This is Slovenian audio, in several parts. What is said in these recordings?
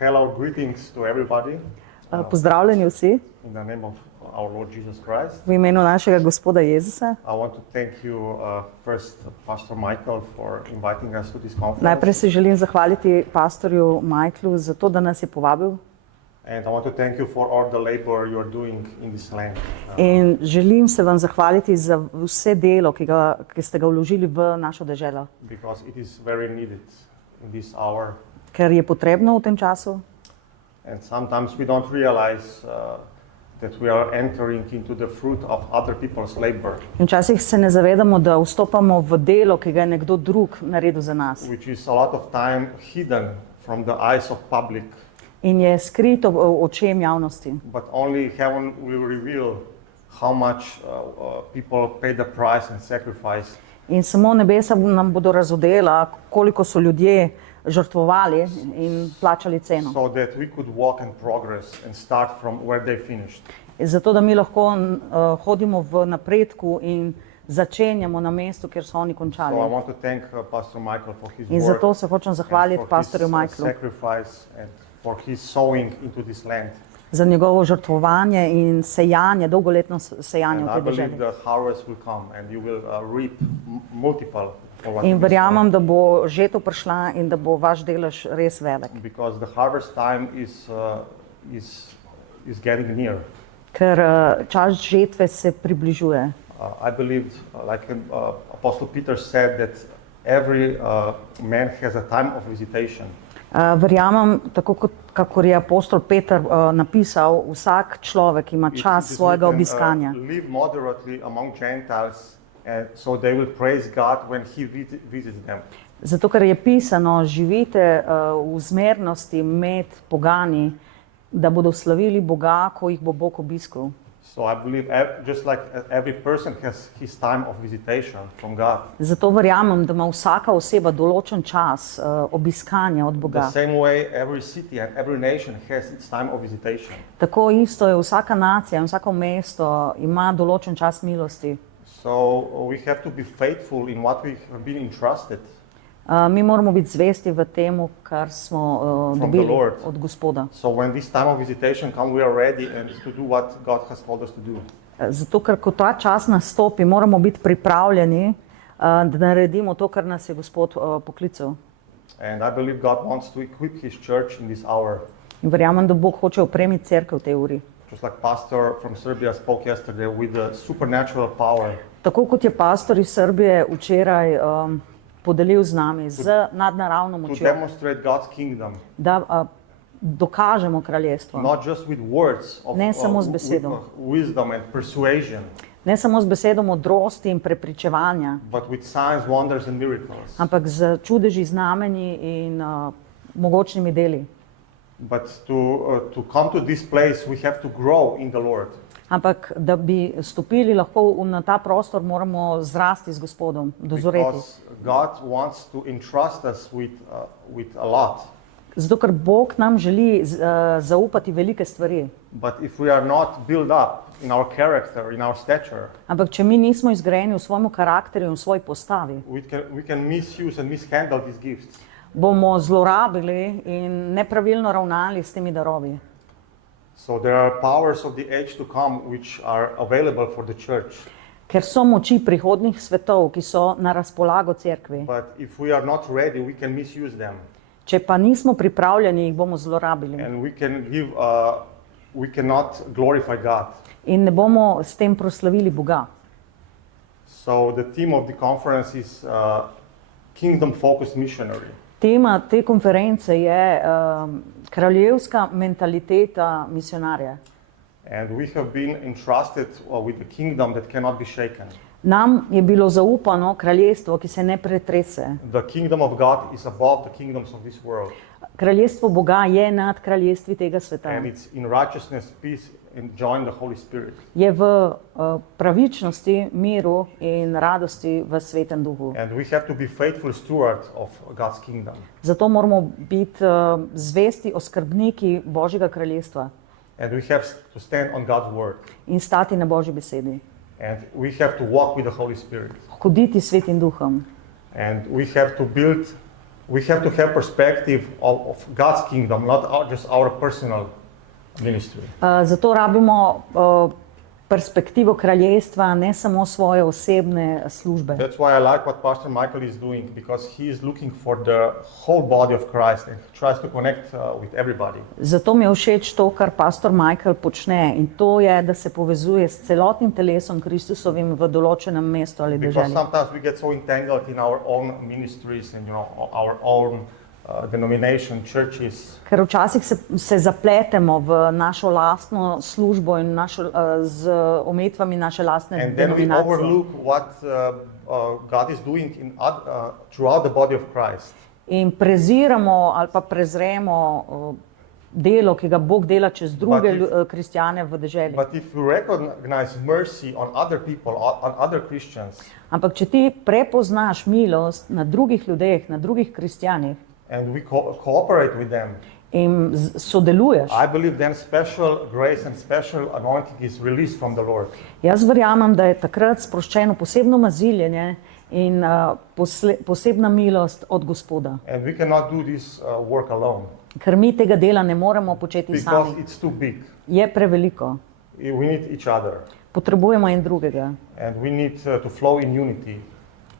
Hello, greetings to everybody. Pozdravljeni vsi In the name of our Lord Jesus Christ. v imenu našega Gospoda Jezusa. I want to thank you first, Pastor Michael, for inviting us to this conference. Najprej se želim zahvaliti pastorju Michaelu za to, da nas je povabil. And I want to thank you for all the labor you are doing in this land. In želim se vam zahvaliti za vse delo, ki ste ga vložili v našo deželo, Because it is very needed in this hour. ker je potrebno v tem času. And sometimes we don't realize that we are entering into the fruit of other people's labor, In včasih se ne zavedamo, da vstopamo v delo, ki ga je nekdo drug naredil za nas. which is a lot of time hidden from the eyes of public. In je skrito očem javnosti. But only heaven will reveal how much people pay the price and sacrifice. In samo nebesa nam bodo razodela, koliko so ljudje žrtvovali in plačali ceno. So that we could walk in progress and start from where they finished. Zato, da mi lahko hodimo v napredku in začenjamo na mestu, kjer so oni So I končali. want to thank Pastor Michael for his In work zato se hočem and zahvaliti for pastorju his Michaelu sacrifice and for his sowing into this land. za njegovo žrtvovanje in sejanje, dolgoletno sejanje And v I tej believe deželi. the harvest will come and you will reap multiple of what In you sow. verjamem, da bo žetev prišla in da bo vaš delež res velik. Because the harvest time is getting near. Ker čas žetve se približuje. I believe, like Apostle Peter said, that every man has a time of visitation. Verjamem, tako kot kakor je apostol Peter napisal, vsak človek ima čas It is svojega written, obiskanja. Live moderately among Gentiles, and so they will praise God when He visits them. Zato, ker je pisano, živite v zmernosti med pogani, da bodo slavili Boga, ko jih bo Bog obiskal. So I believe just like every person has his time of visitation from God, Zato verjamem, da ima vsaka oseba določen čas obiskanja od the Boga. same way every city and every nation has its time of visitation. Tako isto je vsaka nacija in vsako mesto ima določen čas milosti. So we have to be faithful in what we have been entrusted. Mi moramo biti zvesti v temu, kar smo From the dobili Lord. od Gospoda. So when this time of visitation comes, we are ready and to do what God has told us to do. Zato, ker ko ta čas nastopi, moramo biti pripravljeni, da naredimo to, kar nas je Gospod poklical. And I believe God wants to equip His church in this hour. In verjamem, da Bog hoče opremiti cerkev v tej uri. Just like Pastor from Serbia spoke yesterday with the supernatural power Tako kot je pastor iz Srbije včeraj podelil z nami, z nadnaravno to močjo, demonstrate God's kingdom, da dokažemo kraljestvo. not just with words of Ne samo z besedo. wisdom and persuasion, Ne samo z besedo modrosti in prepričevanja, but with signs, wonders and miracles. ampak z čudeži, znamenji in mogočnimi deli. But to come to this place, we have to grow in the Lord. Ampak da bi stopili lahko na ta prostor, moramo zrasti z Gospodom, dozoreti. Because God wants to entrust us with a lot. Zato, ker Bog nam želi zaupati velike stvari. But if we are not built up in our character, in our stature, Ampak če mi nismo izgrajeni v svojem karakterju in v svoji postavi, we can misuse and mishandle these gifts. bomo zlorabili in nepravilno ravnali s temi darovi. So there are powers of the age to come which are available for the church. Ker so moči prihodnjih svetov, ki so na razpolago cerkvi. But if we are not ready, we can misuse them. Če pa nismo pripravljeni, jih bomo zlorabili. And we cannot glorify God. In ne bomo s tem proslavili Boga. So the theme of the conference is kingdom-focused missionary. Tema te konference je kraljevska mentaliteta misionarja. And we have been entrusted with a kingdom that cannot be shaken. Nam je bilo zaupano kraljestvo, ki se ne pretrese. The kingdom of God is above the kingdoms of this world. Kraljestvo Boga je nad kraljestvi tega sveta. And it's in righteousness, peace, and joy in the Holy Spirit. Je v pravičnosti, miru in radosti v Svetem Duhu. And we have to be faithful stewards of God's kingdom. Zato moramo biti zvesti oskrbniki Božjega kraljestva And we have to stand on God's word. in stati na Božji besedi. And we have to walk with the Holy Spirit. Hoditi s Svetim Duhom. And we have to build We have to have perspective of God's kingdom, not just our personal ministry. Zato rabimo perspektivo kraljestva, ne samo svoje osebne službe. That's why I like what Pastor Michael is doing, because he is looking for the whole body of Christ and tries to connect with everybody. Zato mi je všeč to, kar pastor Michael počne, in to je, da se povezuje s celotnim telesom Kristusovim v določenem mestu ali Because deželi. sometimes we get so entangled in our own ministries and our own denomination, churches. Ker včasih se zapletemo v našo lastno službo in z omejitvami naše lastne And then we denominacije. overlook what God is doing throughout the body of Christ. In preziramo ali pa prezremo delo, ki ga Bog dela čez druge kristjane v deželi. But if you recognize mercy on other people, on other Christians, Ampak če ti prepoznaš milost na drugih ljudeh, na drugih kristjanih and we cooperate with them, in sodeluješ, I believe then special grace and special anointing is released from the Lord. jaz verjamem, da je takrat sproščeno posebno maziljenje in posebna milost od Gospoda. And we cannot do this work alone Ker mi tega dela ne moremo početi because sami. it's too big. Je preveliko. We need each other Potrebujemo en drugega. and we need to flow in unity.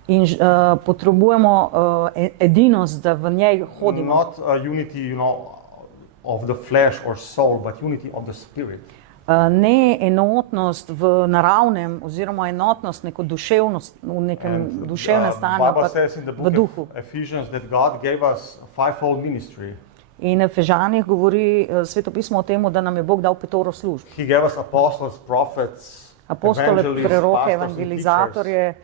In potrebujemo edinost, da v njej hodimo. Not unity, of the flesh or soul, but unity of the spirit. Ne enotnost v naravnem, oziroma enotnost neko duševnost, v nekem duševnem stanju, Bible ampak says in the v book duhu. of Ephesians that God gave us a fivefold ministry. In v Efežanih govori svetopismo o tem, da nam je Bog dal petoro služb. He gave us apostles, prophets, Apostole, evangelists, preroke, pastors and teachers, evangelizatorje,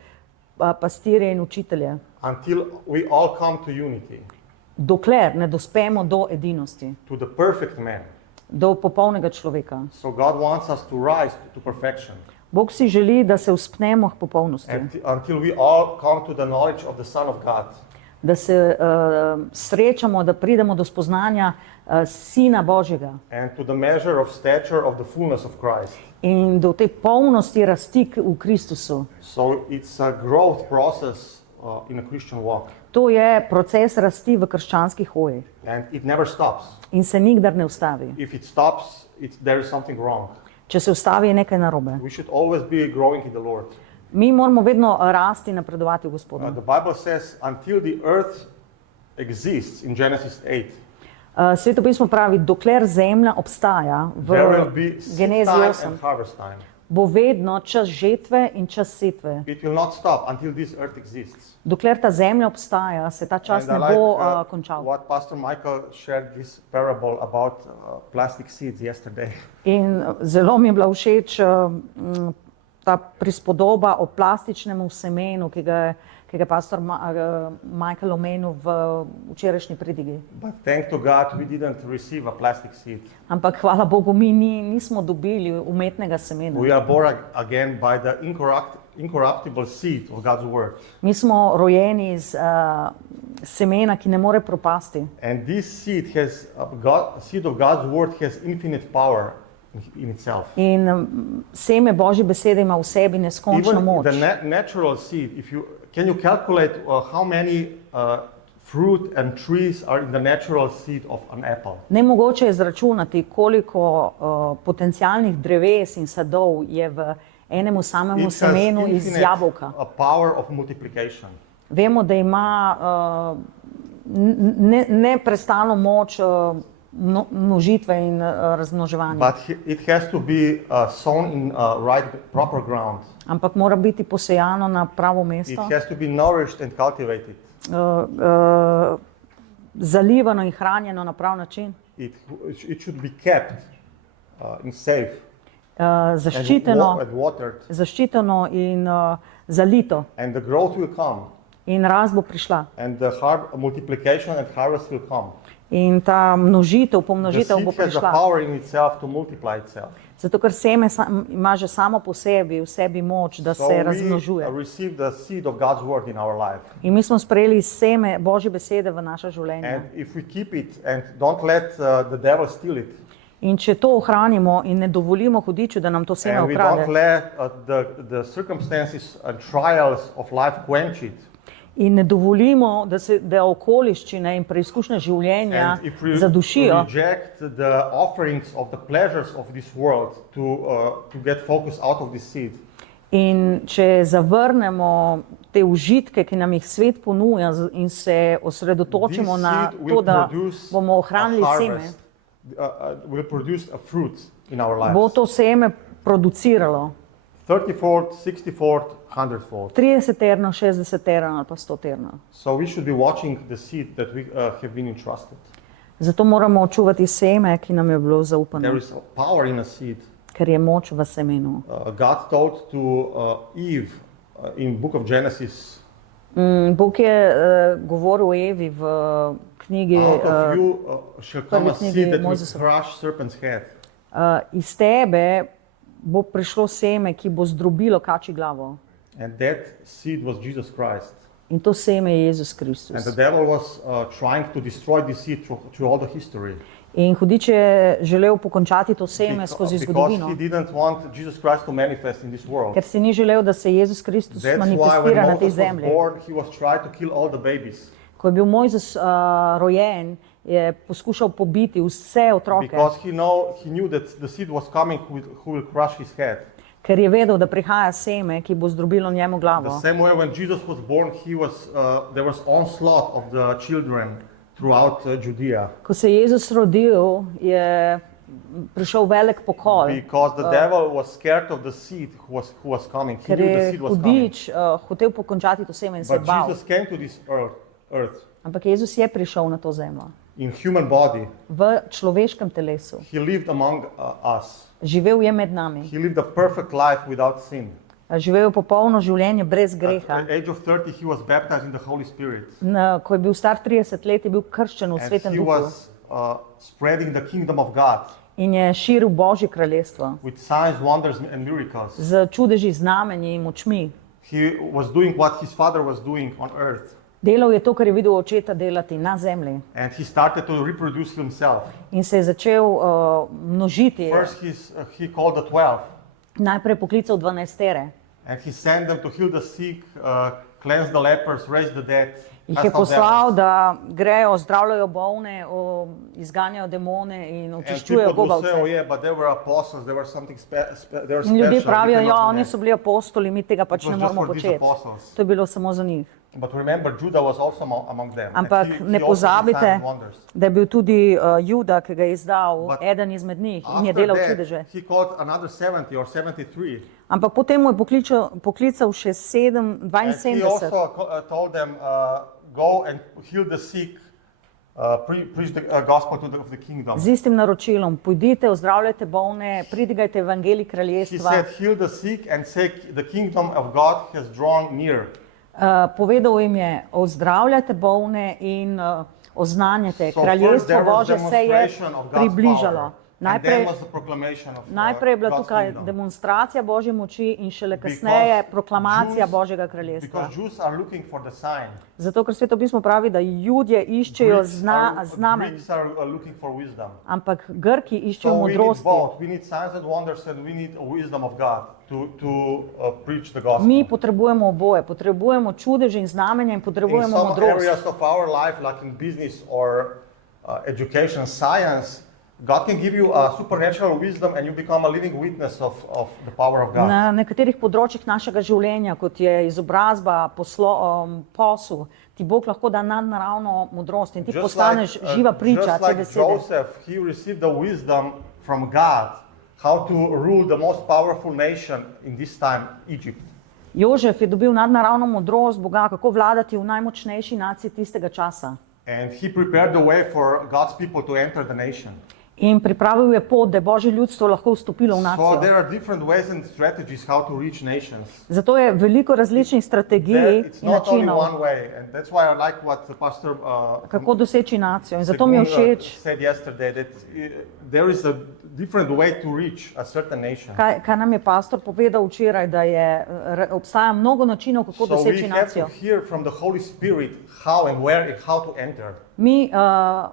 pastirje in učitelje. until we all come to unity, Dokler ne dospemo do edinosti, to the perfect man. do popolnega človeka. So God wants us to rise to perfection. Bog si želi, da se vzpnemo k popolnosti, Until we all come to the knowledge of the Son of God. da se srečamo, da pridemo do spoznanja Sina Božjega And to the measure of stature of the fullness of Christ. in do te polnosti rasti v Kristusu. So it's a growth process in a Christian walk. To je proces rasti v krščanski hoji And it never stops. in se nikdar ne ustavi. If it stops, there is something wrong. Če se ustavi, je nekaj narobe. We should always be growing in the Lord. Mi moramo vedno rasti in napredovati v Gospodu. The Bible says until the earth exists in Genesis 8, Svetopismo pravi, dokler zemlja obstaja there will v be seed Genezi time 8, and harvest time. bo vedno čas žetve in čas setve. It will not stop until this earth exists. Dokler ta zemlja obstaja, se ta čas And I ne bo like končal. what Pastor Michael shared this parable about plastic seeds yesterday. In zelo mi je bila všeč ta prispodoba o plastičnem semenu, ki ga je pastor Michael omenil v včerajšnji pridigi. But thank to God we didn't receive a plastic seed. Ampak hvala Bogu, mi nismo dobili umetnega semena. We are born again by the incorruptible seed of God's word. Mi smo rojeni iz semena, ki ne more propasti. And this seed seed of God's word has infinite power in itself. In seme Božje besede ima v sebi neskončno Even moč. the natural seed, can you calculate how many fruit and trees are in the natural seed of an apple? Nemogoče je izračunati, koliko potencialnih dreves in sadov je v enemu samemu It has semenu iz infinite jabolka. power of multiplication. Vemo, da ima neprestano moč množitve in razmnoževanja. But it has to be sown in proper ground. Ampak mora biti posejano na pravo It mesto, has to be nourished and cultivated. zalivano in hranjeno na prav način, It should be kept and safe zaščiteno, and watered, zaščiteno in zalito. and the growth will come, In rast bo prišla. and the multiplication and harvest will come. In ta množitev, The pomnožitev seed bo has the prišla. power in itself to multiply itself. Zato, ker seme ima že samo po sebi v sebi moč, da So se we razmnožuje. receive the seed of God's word in our life. In mi smo sprejeli seme Božje besede v naša življenja. And if we keep it and don't let the devil steal it, In če to ohranimo in ne dovolimo hudiču, da nam to seme and we don't ukrade, let the circumstances and trials of life quench it, In ne dovolimo, da okoliščine in preizkušnje življenja And if we zadušijo. reject the offerings of the pleasures of this world to get focus out of this seed, In če zavrnemo te užitke, ki nam jih svet ponuja in se this osredotočimo na seed to, will da produce bomo a ohranili seme, harvest, will produce a fruit in our bo lives. to seme produciralo 30-fold, 60-fold, 100-fold. 30-terno, 60-terno ali pa 100-terno. So we should be watching the seed that we have been entrusted. Zato moramo čuvati seme, ki nam je bilo zaupano, There is power in a seed. ker je moč v semenu. God told to Eve in book of Genesis, Bog je govoril Evi v knjigi, out of you shall come a prvi knjigi seed that will Mojzesove. crush serpent's head. Iz tebe bo prišlo seme, ki bo zdrobilo kačji glavo. And that seed was Jesus Christ. In to seme je Jezus And Kristus. the devil was trying to destroy this seed through all the history. In hudič je želel pokončati to seme skozi Because zgodovino, he didn't want Jesus Christ to manifest in this world. ker si ni želel, da se Jezus Kristus That's why when manifestira na tej Moses was zemlji. born, he was trying to kill all the babies. Ko je bil Mojzes rojen, je poskušal pobiti vse otroke, Because he knew that the seed was coming who will crush his head. ker je vedel, da prihaja seme, ki bo zdrobilo njemu The glavo. same way when Jesus was born, there was onslaught of the children throughout Judea. Ko se je Jezus rodil, je prišel velik pokol, Because the devil was scared of the seed who was coming. He ker knew the je seed was coming. hudič hotel pokončati to seme in se But bal. Jesus came to this earth Ampak Jezus je prišel na to zemljo, in human body. v človeškem telesu. He lived among us. Živel je med nami. He lived a perfect life without sin. Živel je popolno življenje brez At greha. the age of 30, he was baptized in the Holy Spirit. Ko je bil star 30 let, je bil krščen v And Svetem he Duhu was spreading the kingdom of God in je širil Božje kraljestvo with signs, wonders, and miracles. z čudeži, znamenji in močmi. He was doing what his father was doing on earth. Delal je to, kar je videl očeta delati na zemlji And he started to reproduce himself. in se je začel množiti. First, he called the 12, Najprej poklical 12-tere. and he sent them to heal the sick, cleanse the lepers, raise the dead. Jih cast je out poslal, devils. da grejo, zdravljajo bolne, izganjajo demone in And očiščujejo people would say, oh gobavce. yeah, but they were apostles, they were something they were In ljudje special. pravijo, we ja, cannot do oni that." so bili apostoli, mi tega pač It was ne just moramo for these početi. apostles. To je bilo samo za njih. But remember, Judah was also among them. and Ampak he ne also did pozabite, signs and wonders. da je bil tudi Juda, ki ga je izdal, But eden izmed njih in je After delal that, čudeže. he called another 70 or 73. Ampak potem mu je poklical še And he 72. also told them, go and heal the sick, preach the gospel of the kingdom. Z istim naročilom, pojdite, ozdravljajte bolne, pridigajte evangelij He kraljestva. said, heal the sick and say the kingdom of God has drawn near. Povedal jim je, ozdravljajte bolne in oznanjate, So first kraljestvo there was Božje se je demonstration of God's približalo. power. And then Najprej, was the proclamation of najprej je bila God's tukaj kingdom. demonstracija Božje moči in šele kasneje Because proklamacija Jews- Božjega kraljestva. Because Jews are looking for the sign. Zato, ker Sveto pismo pravi, da Judje iščejo Greeks znamen, Greeks are looking for wisdom. ampak Grki iščejo So we need modrosti. both. We need signs and wonders, and we need wisdom of God to preach the gospel. Mi potrebujemo oboje, potrebujemo čudeže in znamenja in In potrebujemo some modrost. areas of our life, like in business or education, science, God can give you a supernatural wisdom, and you become a living witness of the power of God. Na nekaterih področjih našega življenja, kot je izobrazba, posel, ti Bog lahko da nadnaravno modrost in ti postaneš živa priča just te like besede. Joseph, he received the wisdom from God how to rule the most powerful nation in this time, Egypt. Jožef je dobil nadnaravno modrost Boga, kako vladati v najmočnejši naciji tistega časa. And he prepared the way for God's people to enter the nation. In pripravil je pot, da je Božje ljudstvo lahko vstopilo v So nacijo. there are different ways and strategies how to reach nations. Zato je veliko različnih strategij It's in not only načinov, one way, and that's why I like what the pastor kako doseči nacijo. In zato mi je všeč, said yesterday that there is a different way to reach a certain nation. kaj nam je pastor povedal včeraj, da obstaja mnogo načinov, kako So we doseči have nacijo. to hear from the Holy Spirit how and where and how to enter. Mi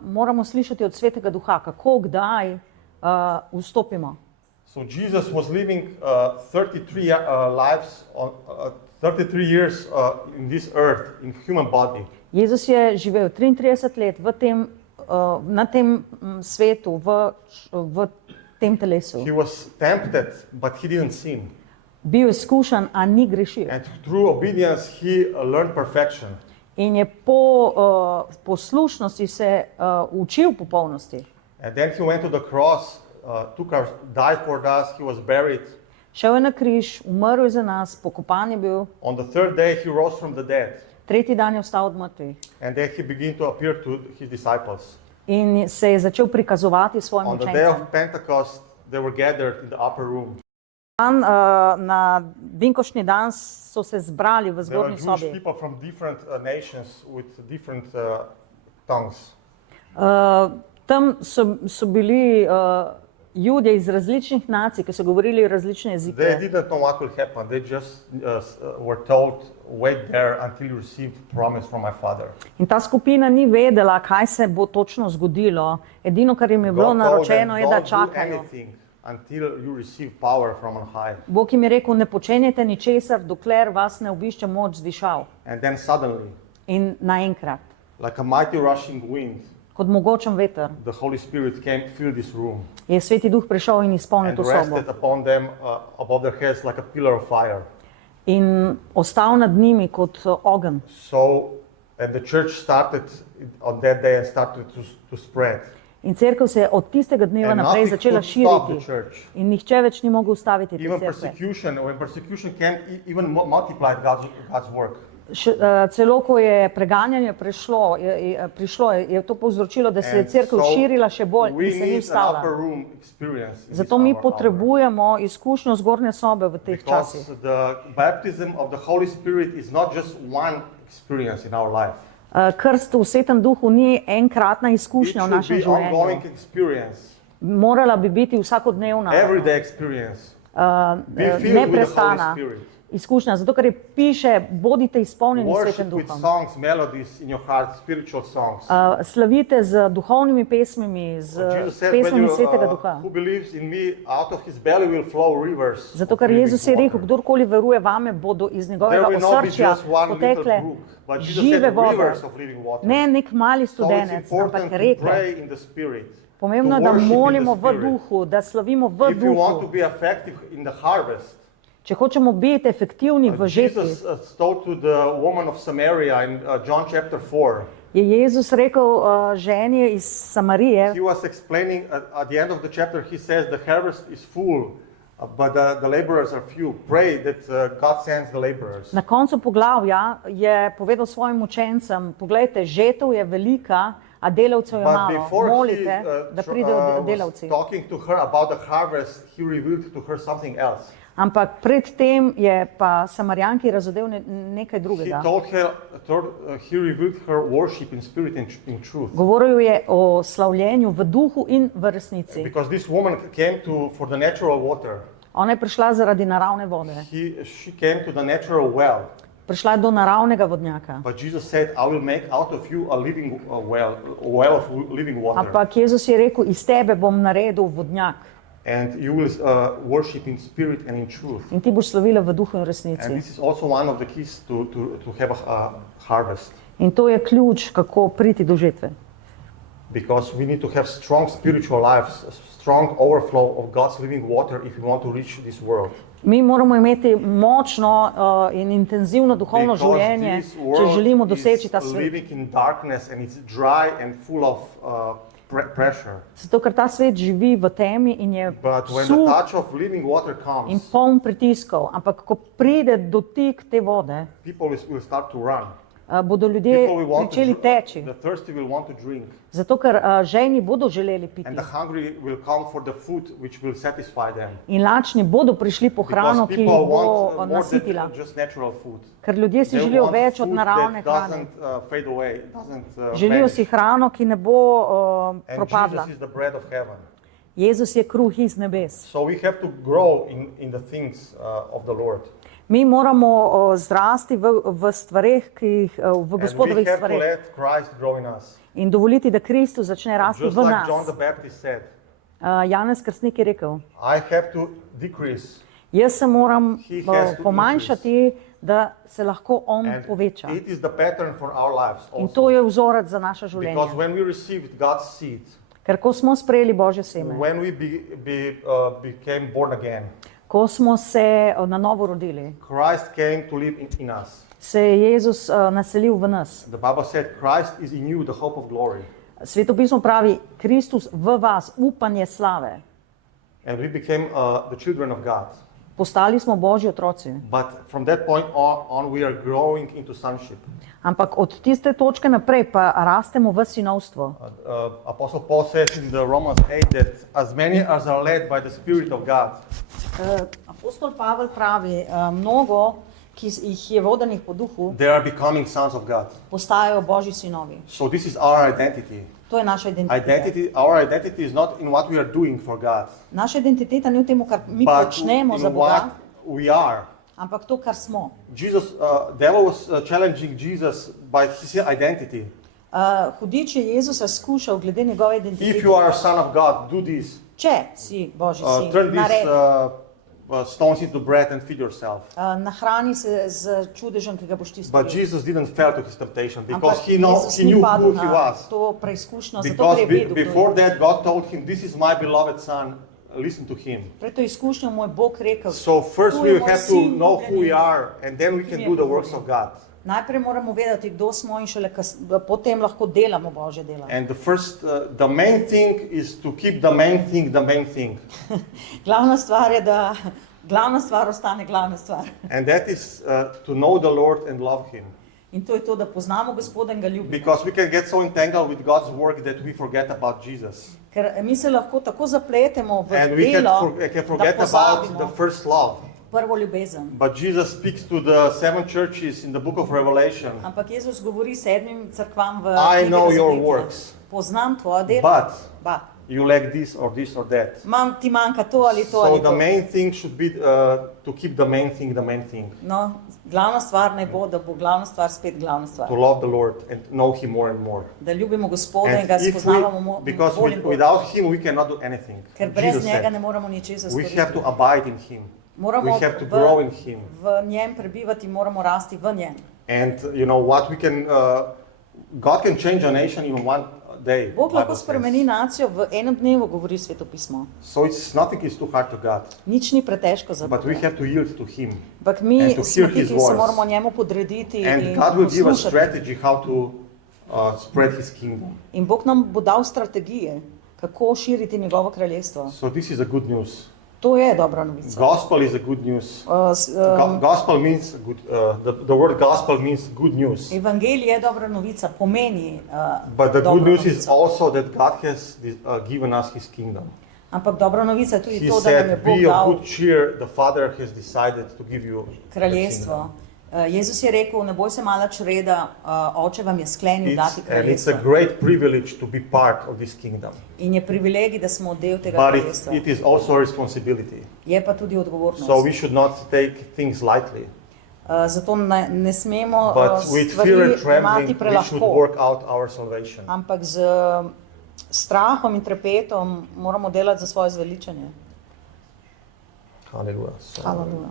moramo slišati od Svetega Duha, kako, kdaj vstopimo. So Jesus was living 33 lives 33 years in this earth, in human body. Jezus je živel 33 let na tem svetu, v tem telesu. He was tempted, but he didn't sin. Bil izkušen, a ni grešil. And through obedience, he learned perfection. In je po poslušnosti se učil popolnosti. And then he went to the cross, died for us, he was buried. Šel je na križ, umrl je za nas, pokopan je bil. On the third day, he rose from the dead. Tretji dan je vstal od mrtvih. And then he began to appear to his disciples. In se je začel prikazovati svojim On the day učencem. of Pentecost, they were gathered in the upper room. Na dinkošnji dan so se zbrali v There were zgornji Jewish sobi. people from different nations with different tongues. Tam so bili Judje iz različnih nacij, ki so govorili različne They jezike. didn't know what will happen. They just were told, wait there until you receive promise from my Father. In ta skupina ni vedela, kaj se bo točno zgodilo. Edino, kar jim je bilo God told them, naročeno, je, da don't do čakajo. anything until you receive power from on high. Bog jim je rekel, ne počenjajte ničesar, dokler vas ne obišče moč zvišal. And then suddenly, In naenkrat, like a mighty rushing wind, kot mogočen veter, the Holy Spirit came, filled this room, je Sveti Duh prišel in izpolnil and to sobo. rested upon them above their heads like a pillar of fire. In ostal nad njimi kot ogenj. So, and the church started on that day and started to spread. In cerkev se je od tistega dneva And naprej nothing začela could stop the širiti. church. In nihče več ni mogel ustaviti te Even cerkve. when persecution came, even multiplied God's work. Celo ko je preganjanje prišlo, je to povzročilo, da se je And cerkev so širila še bolj we in se ni need an ustavila. upper room experience in Zato this mi hour. potrebujemo izkušnjo zgornje sobe v teh časih. Because the baptism of the Holy Spirit is not just one experience in our life. Krst v Svetem Duhu ni enkratna It izkušnja v should našem be ongoing življenju. experience, Morala bi biti vsakodnevna, everyday experience. Be filled with the Holy neprestana Spirit. izkušnja. Zato, ker piše, bodite izpolnjeni s Svetim Worship with Duhom. songs, melodies in your heart, spiritual songs. Slavite z duhovnimi pesmimi, z Jesus said, when pesmimi you, Svetega Duha. who believes in me, out of his belly will flow rivers. Zato, of ker living Jezus je rekel, water. kdorkoli veruje vame, bodo iz There njegovega will not be osrčja just one little potekle brook, but Jesus žive said vode. rivers of living water. Ne nek mali So it's studenec, ampak important to reke. pray in the Spirit. Pomembno to je, da worship in the molimo v Spirit. duhu, da slavimo v If you want to duhu. be effective in the harvest, Če hočemo biti efektivni v žetvi, Jesus told to the woman of Samaria in John chapter 4, je Jezus rekel ženi iz Samarije, he was explaining at the end of the chapter, he says, the harvest is full, but the laborers are few. Pray that God sends the laborers. na koncu poglavja je povedal svojim učencem, poglejte, žetev je velika, a delavcev je But malo. before Molite, da pridejo was delavci. talking to her about the harvest, he revealed to her something else. Ampak predtem je pa Samarjanki razodel nekaj He drugega. he revealed her worship in spirit and in truth. Govoril je o slavljenju v duhu in v resnici. Because this woman came for the natural water. Ona je prišla zaradi naravne vode. She came to the natural well. Prišla je do naravnega vodnjaka. But Jesus said, I will make out of you a living well of living water. Ampak Jezus je rekel, iz tebe bom naredil vodnjak And you will worship in spirit and in truth. in ti boš slavila v duhu in And resnici. this is also one of the keys to have a harvest. In to je ključ, kako priti do žetve. Because we need to have strong spiritual lives, a strong overflow of God's living water if we want to reach this world. Mi moramo imeti močno in intenzivno duhovno Because življenje, this če world želimo doseči ta is svet. living in darkness and it's dry and full of pressure. Zato, ker ta svet živi v temi in je But when the suh touch of living water in comes, poln pritiskov. Ampak ko pride dotik te vode, people will start to run. bodo ljudje People will want to začeli teči. the thirsty will want to drink. Zato, ker žejni bodo želeli piti. And the hungry will come for the food which will satisfy them. In lačni bodo prišli po hrano, Because ki jih people bo want more nasitila. than just natural food. Ker ljudje si They želijo want več od food naravne that hrane. doesn't fade away, doesn't Želijo vanish. si hrano, ki ne bo And propadla. Jesus is the bread of heaven. Jezus je kruh iz nebes. So we have to grow in the things of the Lord. Mi moramo zrasti v stvareh, ki jih v And we Gospodovih have to stvareh let Christ grow in us. in dovoliti, da Kristus začne rasti Just v like nas. John the Baptist said, Janez Krstnik je rekel, I have to decrease. jaz se moram He has to pomanjšati, da se lahko on And poveča. it is the pattern for our lives In also. to je vzorec za naša Because življenja. when we received God's seed, Ker ko smo sprejeli Božje seme, when we became born again, ko smo se na novo rodili, Christ came to live in us. se je Jezus naselil v nas. The Bible said Christ is in you, the hope of glory. Sveto pismo pravi, Kristus v vas, upanje slave. And we became the children of God. Postali smo Božji otroci. But from that point on we are growing into sonship. Ampak od tiste točke naprej pa rastemo v sinovstvo. Apostle Paul says in the Romans 8 that as many as are led by the Spirit of God, Apostol Pavel pravi, mnogo, ki jih je vodenih po duhu, they are becoming sons of God. postajajo Božji sinovi. So this is our identity. To je naša identiteta. Our identity is not in what we are doing for God, Naša identiteta ni v tem, kar mi but počnemo za in Boga, what we are. ampak to, kar smo. Devil was challenging Jesus by his identity. Hudič je Jezusa skušal glede njegove If identitete. you are a son of God, do this. Če si Božji sin, Turn these naredi. stones into bread and feed yourself. Nahrani se z čudežem, ki ga boš ti But storil. Jesus didn't fall to his temptation Ampak because he Jezus ni knew padel who he na was. to preizkušnjo, zato Because ker je vedel, before kdo je. that, God told him, "This is my beloved son. Listen to him." Pred to izkušnjo mu je Bog rekel, So first "To je we moj have to sin, know who we ljubljeni." are, and then we can do the works of God. Najprej moramo vedeti, kdo smo in šele potem lahko delamo Božje dela. And the main thing is to keep the main thing the main thing, Glavna stvar je, da glavna stvar ostane glavna stvar. and that is to know the Lord and love Him. In to je to, da poznamo Gospoda in ga ljubimo. Because we can get so entangled with God's work that we forget about Jesus, Ker mi se lahko tako zapletemo v and we delo, can da forget about the pozabimo first love. prvo ljubezen. But Jesus speaks to the 7 churches in the book of Revelation. Ampak Jezus govori 7 cerkvam v I knjigi know your Razkritja. works, Poznam tvoja dela, but ba, you lack this or this or that. ti manjka to ali to So ali the to. main thing should be to keep the main thing the main thing. No, glavna stvar naj bo, da bo glavna stvar spet glavna stvar. To love the Lord and know Him more and more. Da ljubimo Gospoda in And ga if spoznavamo because bolj in bolj. without Him we cannot do anything. Ker brez Jesus njega said, ne moramo ničesar we storiti. have to abide in Him. Moramo We have to grow in Him. v njem prebivati, moramo rasti v njem. And you know what we can, God can change a nation in one day. Bog Bible lahko says. spremeni nacijo v enem dnevu, govori Sveto pismo. So nothing is too hard to God, Nič ni pretežko za but Boga. we have to yield to Him. Ampak mi and to smo hear ti, his ki se voice. moramo njemu podrediti And in God will give us poslušati. strategy how to spread His kingdom. In Bog nam bo dal strategije, kako širiti njegovo kraljestvo. So this is a good news. To je dobra novica. Gospel is a good news. Gospel means good. The word gospel means good news. Evangelij je dobra novica, pomeni But the dobro good news is novico. also that God has given us His kingdom. Ampak dobra novica je tudi He to, da nam je said, Bog "Be of dal good cheer. The Father has decided to give you the kraljestvo. kingdom." Jezus je rekel, ne boj se mala čreda, oče vam je sklenil dati And it's kraljestvo. a great privilege to be part of this kingdom. In je privilegij, da smo del tega But kraljestva. it is also a responsibility. Je pa tudi odgovornost. So we should not take things lightly. Zato ne smemo But with fear stvari and imati trembling, we should prelahko. work out our salvation. Ampak z strahom in trepetom moramo delati za svoje zveličanje. Hallelujah. So, Haleluja.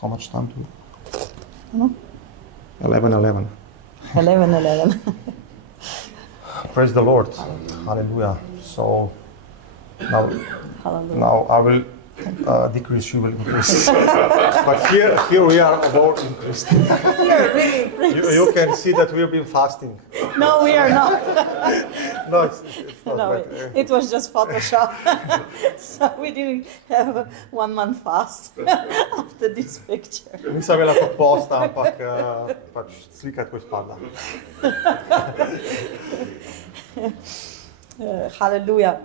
how much time do we? No? 11:11. 11:11. Praise the Lord. Hallelujah. So Haleluja. now I will decrease, you will increase. But here we are about increased. You can see that we've been fasting. No, we are not. No, it's not. No, but, it was just Photoshop. So we didn't have a 1 month fast after this picture. Nisem imela kot posta, ampak pač slika je tako izpadla. Hallelujah.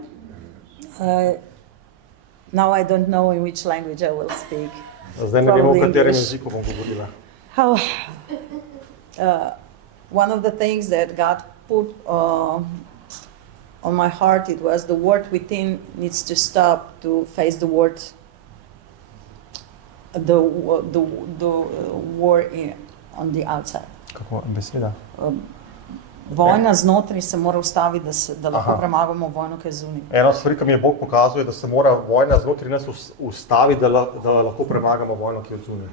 Now I don't know in which language I will speak. Zdaj ne vem, v Probably katerem English. jeziku bom govorila. How, one of the things that God put on my heart, it was the word within needs to stop to face the word, the war on the outside. Kako beseda? Vojna znotraj se mora ustaviti, da lahko Aha. premagamo vojno, ki je zunaj. Eno stvar, ki mi je Bog pokazuje, da se mora vojna znotraj nas ustavi, da lahko premagamo vojno, ki je zunaj.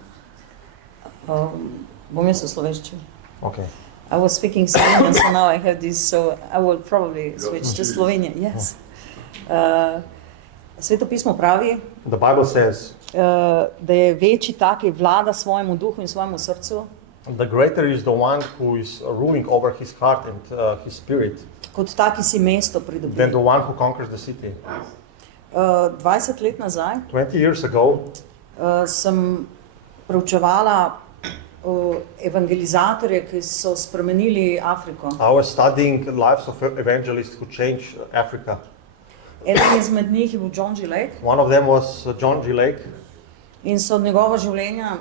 Bom jaz v slovenščini. Okay. I was speaking Slovenian, so now I have this, so I will probably switch to Slovenian. Yes. Sveto pismo pravi, The Bible says, da je večji tak, ki vlada svojemu duhu in svojemu srcu, the greater is the one who is ruling over his heart and his spirit kot tak, ki si mesto than pridobi. the one who conquers the city. 20 let nazaj 20 years ago, sem preučevala evangelizatorje, ki so spremenili Afriko. I was studying lives of evangelists who changed Africa. Eden izmed njih je bil John G. Lake One of them was John G. Lake, in so njegova življenja,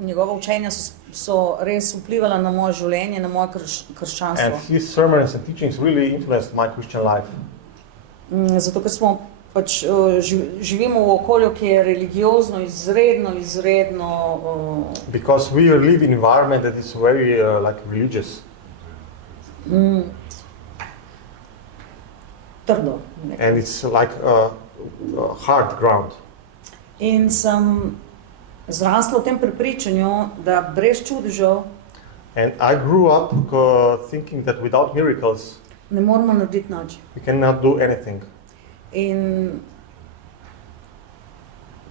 njegova učenja so res vplivala na moje življenje, na moje krščanstvo. and his sermons and teachings really influenced my Christian life. Zato, ker smo pač živimo v okolju, ki je religiozno izredno Because we live in an environment that is very like religious, trdo. and it's like hard ground. In sem zrasla v tem prepričanju, da brez čudežev And I grew up thinking that without miracles, ne moramo narediti nič. we cannot do anything. In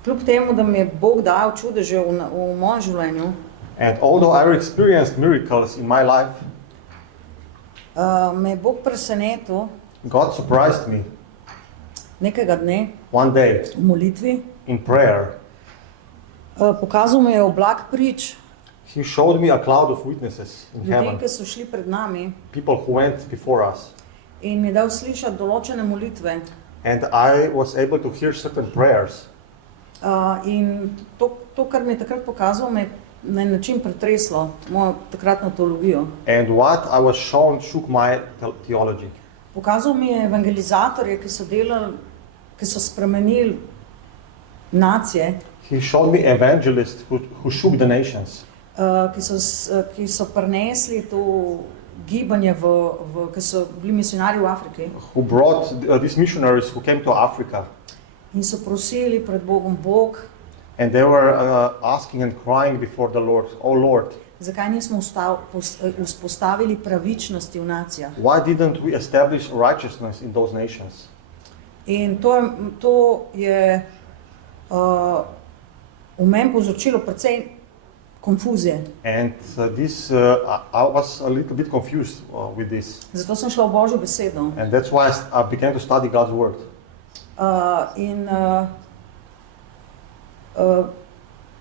kljub temu, da mi je Bog dal čudeže v mojem življenju, And although I experienced miracles in my life, me je Bog presenetil God surprised me nekega dne one day v molitvi. in prayer. Pokazal mi je oblak prič, He showed me a cloud of witnesses in ljudi, heaven, ki so šli pred nami, people who went before us. in mi je dal slišati določene molitve. And I was able to hear certain prayers. In to, kar mi je takrat pokazal, me je na en način pretreslo mojo takratno teologijo. And what I was shown shook my theology. Pokazal mi je evangelizatorje, ki so delali, ki so spremenili nacije, He showed me evangelists who shook the nations, ki so prinesli to gibanje, ki so bili misionarji v Afriki who brought these missionaries who came to Africa. in so prosili pred Bogom, Bog, And they were asking and crying before the Lord, "Oh Lord, zakaj nismo vzpostavili pravičnosti v nacijah. why didn't we establish righteousness in those nations?" In to je v meni povzročilo precej konfuzije. And I was a little bit confused with this. Zato sem šla v Božjo besedo. And that's why I began to study God's word.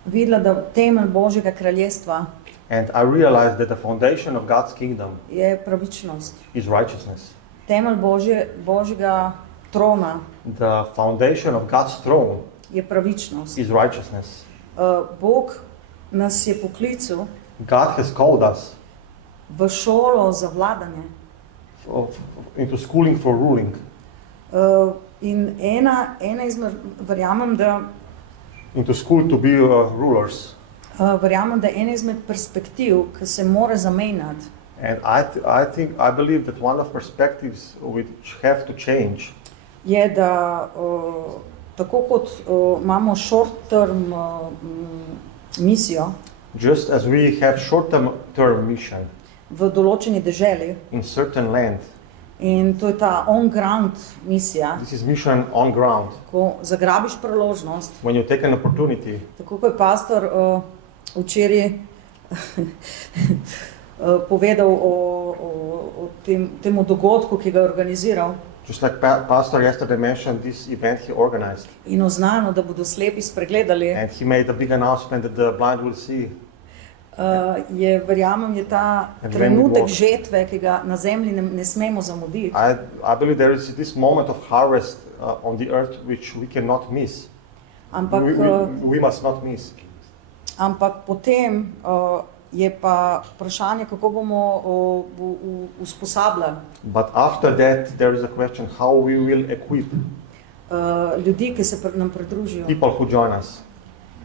Videla, da temelj Božjega kraljestva And I realized that the foundation of God's kingdom je pravičnost. is righteousness. Temelj Božjega trona The foundation of God's throne je pravičnost. is righteousness. Bog nas je poklical God has called us v šolo za vladanje. into schooling for ruling. In ena izmed, verjamem, da Into school to be rulers. verjamem, da je ena izmed perspektiv, ki se mora zamenjati, And I believe that one of perspectives which have to change je, da tako kot imamo short-term misijo just as we have short-term mission v določeni deželi, in certain land. in to je ta on-ground misija, This is mission on ground. ko zagrabiš priložnost, When you take an opportunity, tako kot je pastor včeraj povedal o temu dogodku, ki ga je organiziral, just like Pastor yesterday mentioned this event he organized. in oznanil, da bodo slepi spregledali, And he made a big announcement that the blind will see. verjamem, je ta And trenutek when we walk- žetve, ki ga na zemlji ne smemo zamuditi. I believe there is this moment of harvest on the earth which we cannot miss. Ampak, We must not miss. ampak potem je pa vprašanje, kako bomo usposabljali But after that, there is a question how we will equip ljudi, ki se nam pridružijo. people who join us.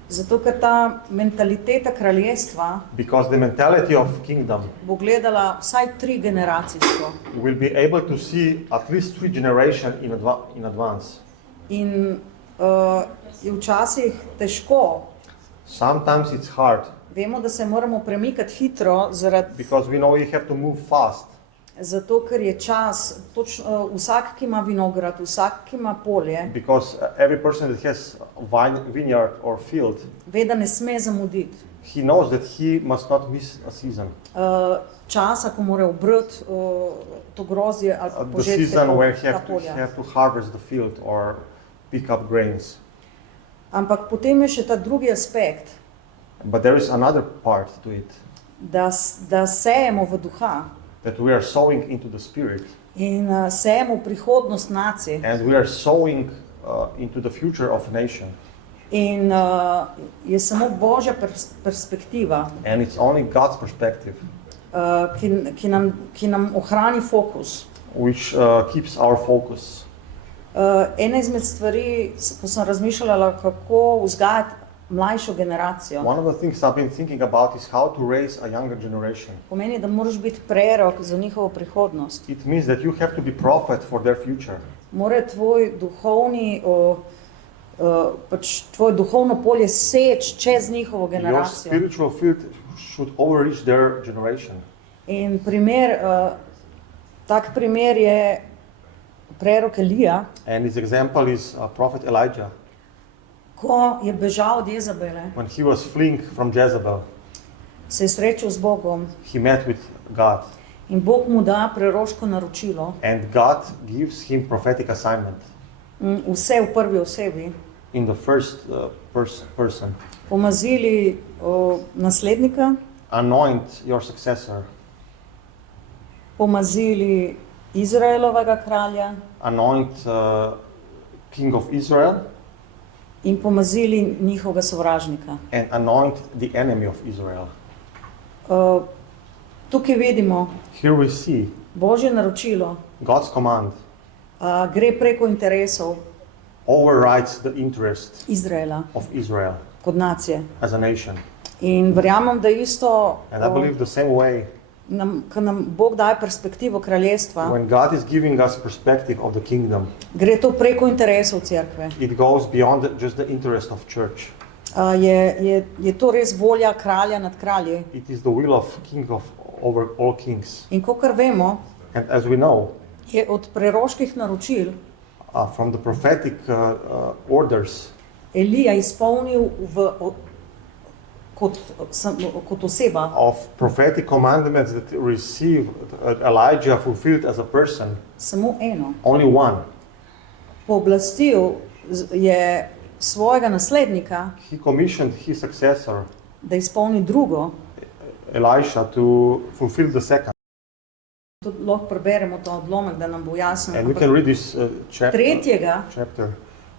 Zato, ker ta mentaliteta kraljestva Because the mentality of kingdom bo gledala vsaj 3 generacijsko. will be able to see at least 3 generations in advance. In je včasih težko Sometimes it's hard Vemo, da se moramo premikati hitro, because we know you have to move fast. zato ker je čas, vsak, ki ima vinograd, vsak, ki ima polje, Because every person that has vineyard or field, ve, da ne sme zamuditi. he knows that he must not miss a season. Časa, ko mora obrati to grozdje ali pa The požeti season where ta he polja. have to harvest the field or pick up grains. Ampak potem je še ta drugi aspekt, But there is another part to it, da sejemo v duha that we are sowing into the spirit in sejemo prihodnost nacije. and we are sowing into the future of a nation. In je samo Božja perspektiva, And it's only God's perspective ki nam ohrani fokus. which keeps our focus. Ena izmed stvari, ko sem razmišljala, kako vzgajati mlajšo generacijo, One of the things I've been thinking about is how to raise a younger generation. pomeni, da moraš biti prerok za njihovo prihodnost. It means that you have to be prophet for their future. Mora tvoj duhovni, pač tvoje duhovno polje seči čez njihovo Your generacijo. spiritual field should overreach their generation. In tak primer je prerok Elija, And his example is Prophet Elijah. ko je bežal od Jezabele, When he was fleeing from Jezebel, se je srečal z Bogom he met with God. in Bog mu da preroško naročilo, And God gives him prophetic assignment vse v prvi osebi, in the first person. pomazili naslednika, Anoint your successor. pomazili Izraelovega kralja Anoint King of Israel in pomazili njihovega sovražnika. and anoint the enemy of Israel. Tukaj vidimo Here we see Božje naročilo, God's command gre preko interesov overrides the interest Izraela of Israel kot nacije. as a nation. In verjamem, da isto, And I believe the same way, ko nam Bog daje perspektivo kraljestva, when God is giving us perspective of the kingdom, gre to preko interesov cerkve. it goes beyond just the interest of church. Je to res volja kralja nad kralji. It is the will of King of over all kings. In kakor vemo, And as we know, je od preroških naročil from the prophetic orders, Elija izpolnil kot oseba of prophetic commandments that received Elijah fulfilled as a person, samo eno. only one. Pooblastil je svojega naslednika, He commissioned his successor, da izpolni drugo. Elisha, to fulfill the second. Tudi lahko preberemo ta odlomek, da nam bo jasno. And we can read this Tretjega chapter.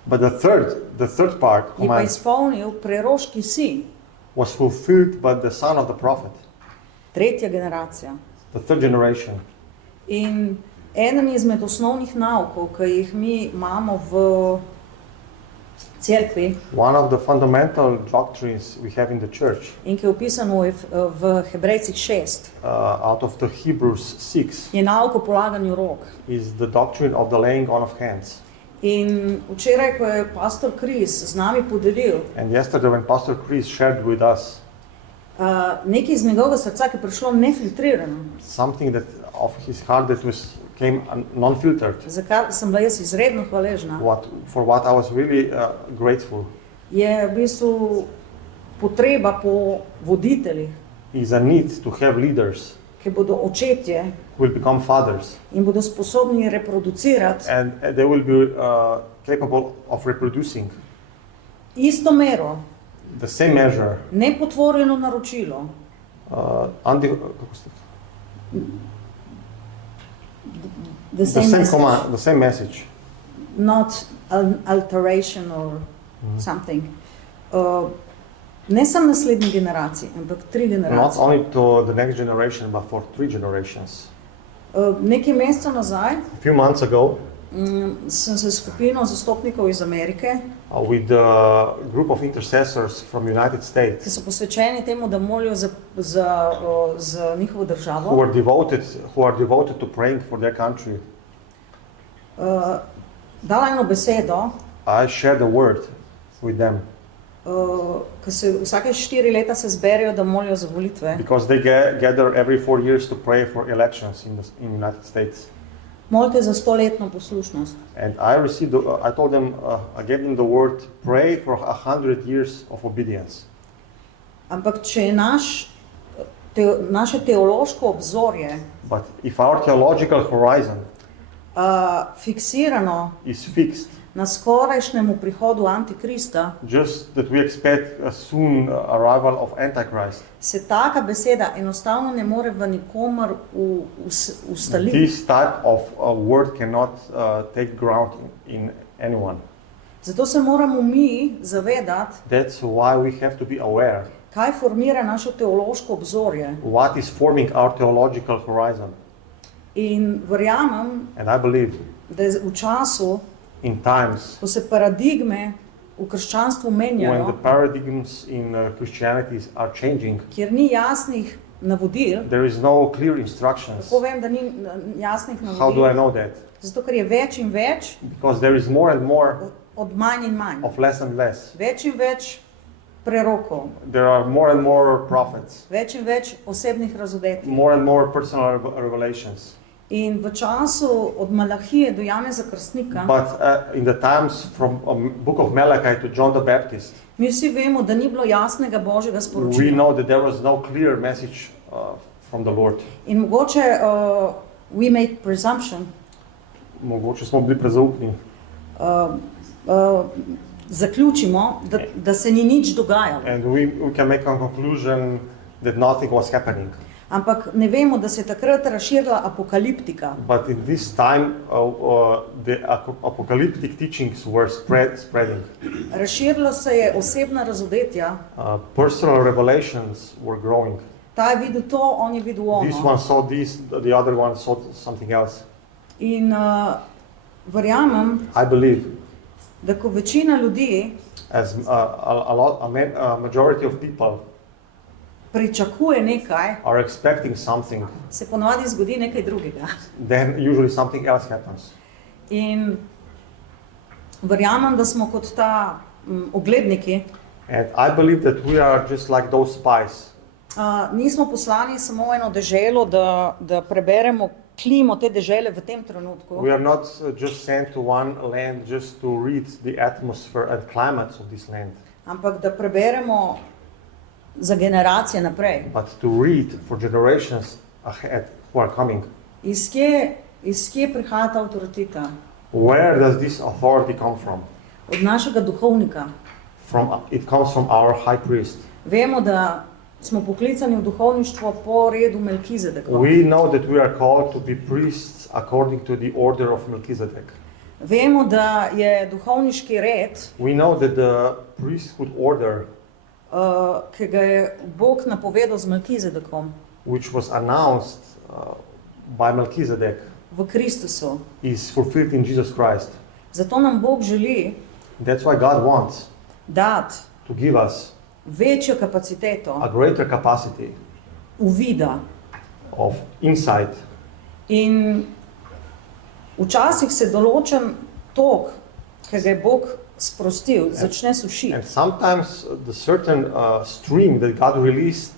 But the third part je pa command izpolnil preroški sin, was fulfilled by the son of the prophet, tretja generacija. the third generation. In eden izmed osnovnih naukov, ki jih mi imamo v cerkvi One of the fundamental doctrines we have in the church, in ki je opisano v Hebrejcih 6, out of the Hebrews 6, je nauk o polaganju rok. is the doctrine of the laying on of hands. In včeraj, ko je pastor Kris z nami podelil And yesterday when Pastor Chris shared with us nekaj iz njegovega srca, ki je prišlo nefiltrirano, something that of his heart that came non-filtered, za kar sem bila jaz izredno hvaležna, for what I was really grateful, je v bistvu potreba po voditeljih, is a need to have leaders ki bodo očetje who will become fathers in bodo sposobni reproducirati and they will be capable of reproducing isto mero, the same measure, nepotvorjeno naročilo, the same message, command, the same message. not an alteration or something. Ne samo naslednji generaciji, ampak 3 Not generacije. only to the next generation, but for 3 generations. Nekaj mesecev nazaj A few months ago, sem se s skupino zastopnikov iz Amerike, with a group of intercessors from United ki States so posvečeni temu, da molijo za njihovo who državo, are devoted to praying for their country, dala eno besedo, I shared the word with them. ki se vsake 4 leta se zberejo, da molijo za volitve. because they gather every 4 years to pray for elections in the United States. Molite za 100-letno poslušnost. And I told them, I gave them the word, pray for 100 years of obedience. Ampak če je naše teološko obzorje But if our theological horizon fiksirano is fixed, na skorajšnjemu prihodu Antikrista, just that we expect a soon arrival of Antichrist, se taka beseda enostavno ne more v nikomer ustaliti. this type of word cannot take ground in anyone. Zato se moramo mi zavedati, That's why we have to be aware kaj formira naše teološko obzorje. what is forming our theological horizon. In verjamem, And I believe da je v času, in times ko se paradigme v krščanstvu when menjajo, the paradigms in Christianity are changing, kjer ni jasnih navodil, there is no clear instructions. kako vem, da ni jasnih How do I navodil? know that? Zato, ker je več in več, Because there is more and more od manj in manj. of less and less. Več in več prerokov, There are more and more prophets, več in več osebnih razodetij. more and more personal revelations. In v času od Malahije do Janeza Krstnika, But in the times from book of Malachi to John the Baptist, mi vsi vemo, da ni bilo jasnega Božjega we sporočila. know that there was no clear message from the Lord. In mogoče we made presumption, Mogoče smo bili prezaupni. zaključimo, da se ni nič dogajalo. And we can make a conclusion that nothing was happening. Ampak ne vemo, da se je takrat razširila apokaliptika. But in this time, the apocalyptic teachings were spreading. Razširilo se je osebna razodetja. Personal revelations were growing. Ta je videl to, on je videl This ono. one saw this, the other one saw something else. In verjamem, I believe, da ko večina ljudi as a majority of people pričakuje nekaj, are expecting something, se ponovadi zgodi nekaj drugega. then usually something else happens. In verjamem, da smo kot ta ogledniki, And I believe that we are just like those spies. nismo poslani samo v eno deželo, da preberemo klimo te dežele v tem trenutku, We are not just sent to one land just to read the atmosphere and climates of this land, ampak da preberemo za generacije naprej. but to read for generations ahead who are coming. Iz kje prihaja ta avtoriteta? Where does this authority come from? Od našega duhovnika. It comes from our high priest. Vemo, da smo poklicani v duhovništvo po redu Melkizedeka. We know that we are called to be priests according to the order of Melchizedek. Vemo, da je duhovniški red, We know that the priesthood order, ki ga je Bog napovedal z Melkizedekom which was announced by Melchizedek, v Kristusu. is fulfilled in Jesus Christ. Zato nam Bog želi That's why God wants dati to give us večjo kapaciteto a greater capacity uvida. of insight. In včasih se določen tok, ki ga je Bog sprostil, začne sušiti. And sometimes the certain stream that God released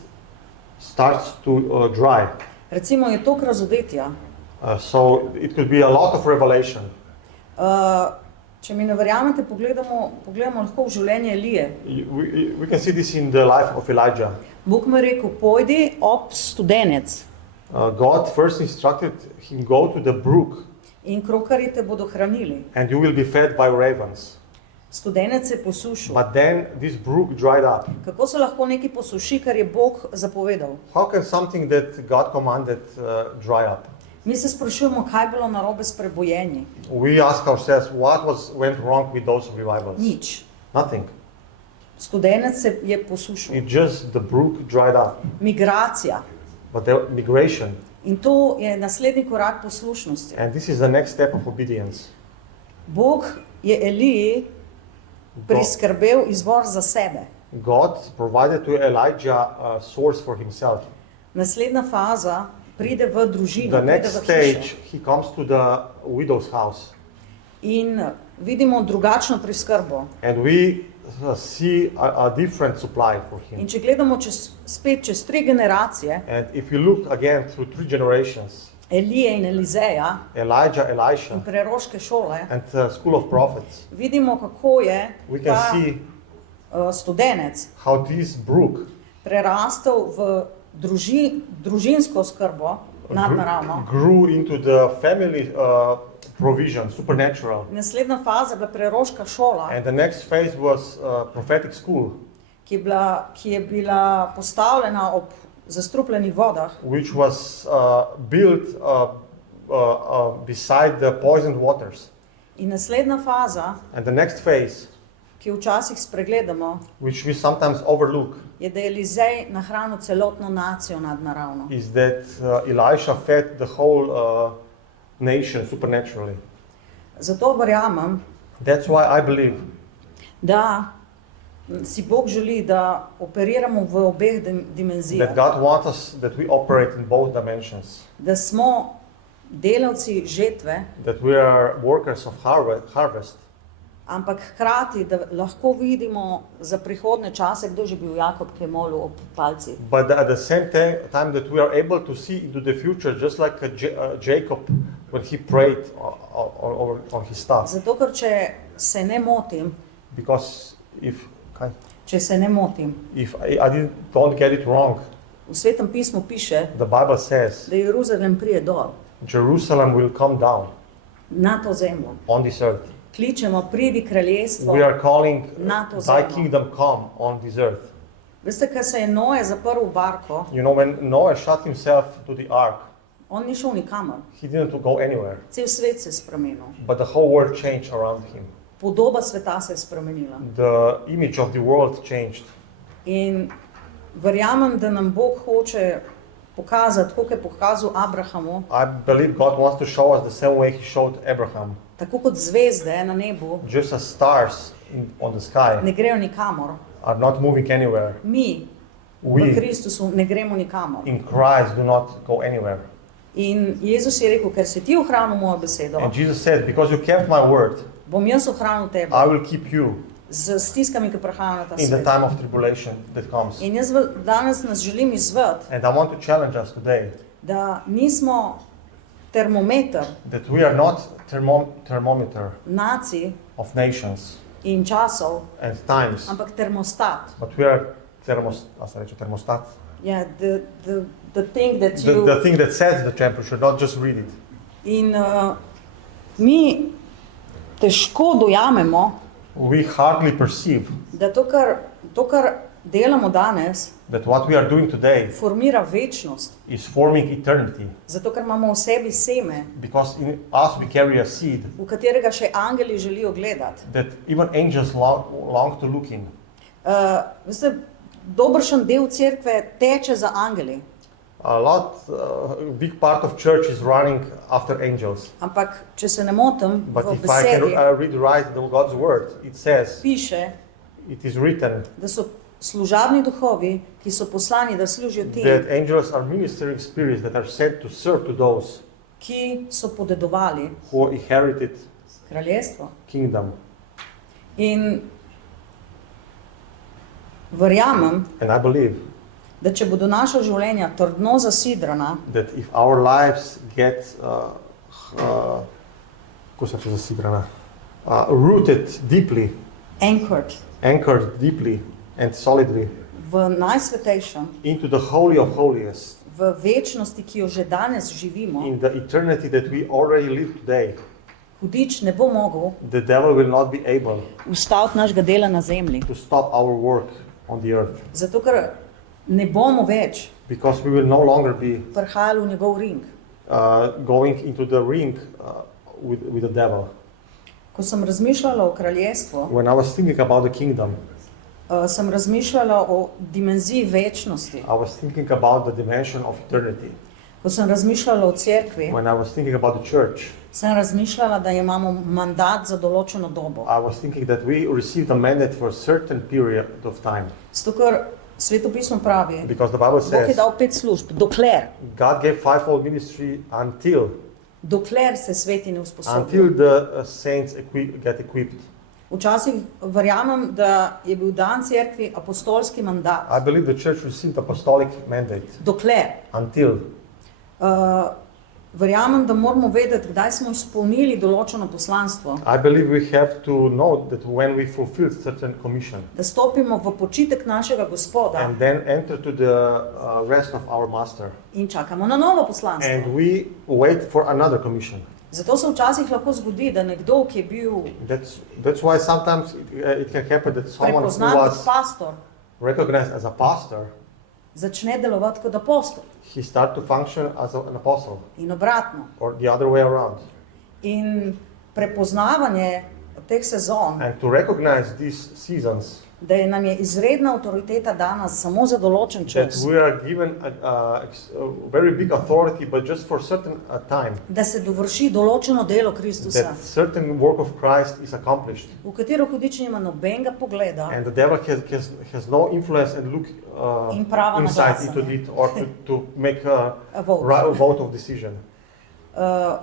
starts to dry. Recimo je tok razodetja. So it could be a lot of revelation. Če mi ne verjamete, pogledamo lahko v življenje Elije. We can see this in the life of Elijah. Bog mu je rekel, pojdi ob studenec God first instructed him, go to the brook in krokarji te bodo hranili. and you will be fed by ravens. Studenec se je posušil. But then this brook dried up. Kako se lahko nekaj posuši, kar je Bog zapovedal? How can something that God commanded dry up? Mi se sprašujemo, kaj je bilo narobe s prebojenji. We ask ourselves, what went wrong with those revivals? Nič. Nothing. Studenec se je posušil. It just, the brook dried up. Migracija. But the migration, In to je naslednji korak poslušnosti. and this is the next step of obedience. Bog je Eliji priskrbel izvor za sebe. God provided to Elijah a source for himself. Naslednja faza pride v družino, The pride next v stage, hišo. he comes to the widow's house. In vidimo drugačno preskrbo. And we see a different supply for In him. če gledamo spet čez 3 generacije, And if you look again through 3 generations, Elije in Elizeja Elijah, in Elisha, preroške šole, and the school of prophets, vidimo, kako je we can ta see studenec how this brook prerastel v družinsko skrbo nadnaravno. grew into the family provision, supernatural. Naslednja faza je bila preroška šola, And the next phase was prophetic school, ki je bila postavljena ob zastrupljenih vodah. which was built beside the poisoned waters. In naslednja faza, And the next phase, ki jo včasih spregledamo, which we sometimes overlook, je, da je Elizej nahranil celotno nacijo nadnaravno. is that Elisha fed the whole nation supernaturally. Zato verjamem, That's why I believe da si Bog želi, da operiramo v obeh dimenzijah. that God wants us that we operate in both dimensions, Da smo delavci žetve, that we are workers of harvest, ampak hkrati, da lahko vidimo za prihodne čase, kdo že bil Jakob, ki je molil ob palcih. but at the same time that we are able to see into the future, just like Jacob when he prayed on his staff. Zato, ker če se ne motim, Because if don't get it wrong, v Svetem pismu piše, the Bible says da Jeruzalem prije dol Jerusalem will come down na to zemljo. on this earth. Kličemo, pridi kraljestvo. We are calling Na to thy zemljo. kingdom come on this earth. Veste, ko se je Noe zaprl v barko, You know, when Noah shut himself to the ark, on ni šel nikamor. he didn't go anywhere, Cel svet se je spremenil. but the whole world changed around him. Podoba sveta se je spremenila. The image of the world changed. In verjamem, da nam Bog hoče pokazati, tako kot je pokazal Abrahamu, I believe God wants to show us the same way he showed Abraham. tako kot zvezde na nebu Just as stars on the sky ne grejo nikamor. are not moving anywhere, Mi v we Kristusu ne gremo nikamor. in Christ do not go anywhere. In Jezus je rekel, ker si ti ohranil mojo besedo, And Jesus said, because you kept my word, bom jaz ohranil tebe I will keep you z stiskami, ki prihajajo na ta in the svet. time of tribulation that comes. In jaz danes nas želim izzvati, And I want to challenge us today da nismo termometer that we are not thermometer nacij of nations in časov, and times, ampak termostat. but we are thermostat. Yeah, the thing that you... The thing that sets the temperature, not just read it. In mi težko dojamemo, We hardly perceive da to, kar delamo danes, that what we are doing today formira večnost. is forming eternity, Zato, ker imamo v sebi seme, because in us we carry a seed v katerega še angeli želijo gledati. that even angels long to look in. Veste, dobršen del cerkve teče za angeli, A big part of church is running after angels. ampak če se ne motim, But v if I can besedi read right God's word, it says, piše, it is written da so služabni duhovi, ki so poslani, da služijo that tem, angels are ministering spirits that are sent to serve to those ki so podedovali who inherited kraljestvo. kingdom. In verjamem, And I believe da če bodo naša življenja trdno zasidrana, that if our lives get rooted deeply, anchored deeply and solidly v najsvetejšem, into the holy of holiest, v večnosti, ki jo že danes živimo, in the eternity that we already live today, hudič ne bo mogel the devil will not be able ustaviti našega dela na zemlji. to stop our work on the earth, Zato, ker ne bomo več because we will no longer be prihajali v njegov ring. going into the ring with the devil. Ko sem razmišljala o kraljestvu, When I was thinking about the kingdom, sem razmišljala o dimenziji večnosti. I was thinking about the dimension of eternity. Ko sem razmišljala o cerkvi, When I was thinking about the church, sem razmišljala, da imamo mandat za določeno dobo. I was thinking that we received a mandate for a certain period of time. Zato, ker Svetopismo pravi, Because the Bible Bog je says dal 5 služb, dokler. God gave fivefold ministry until dokler se sveti ne usposobijo. until the saints get equipped. Včasih verjamem, da je bil dan cerkvi apostolski mandat. I believe the church received apostolic mandate Dokler. until. Verjamem, da moramo vedeti, kdaj smo izpolnili določeno poslanstvo. I believe we have to know that when we fulfill certain commission Da stopimo v počitek našega Gospoda and then enter to the rest of our master in čakamo na novo poslanstvo. and we wait for another commission. Zato se včasih lahko zgodi, da nekdo, ki je bil That's why sometimes it can happen that someone who prepoznan kot was pastor, recognized as a pastor, začne delovati kot apostol he start to function as an apostle in obratno. or the other way around. In prepoznavanje teh sezon, And to recognize these seasons, da je nam je izredna avtoriteta dana samo za določen that čas, we are given a very big authority, but just for certain time, da se dovrši določeno delo Kristusa, that certain work of Christ is accomplished. v katero hudič nima nobenega pogleda And the devil has no influence and look in prava insight naglasanje. into it or to make a vote. vote of decision.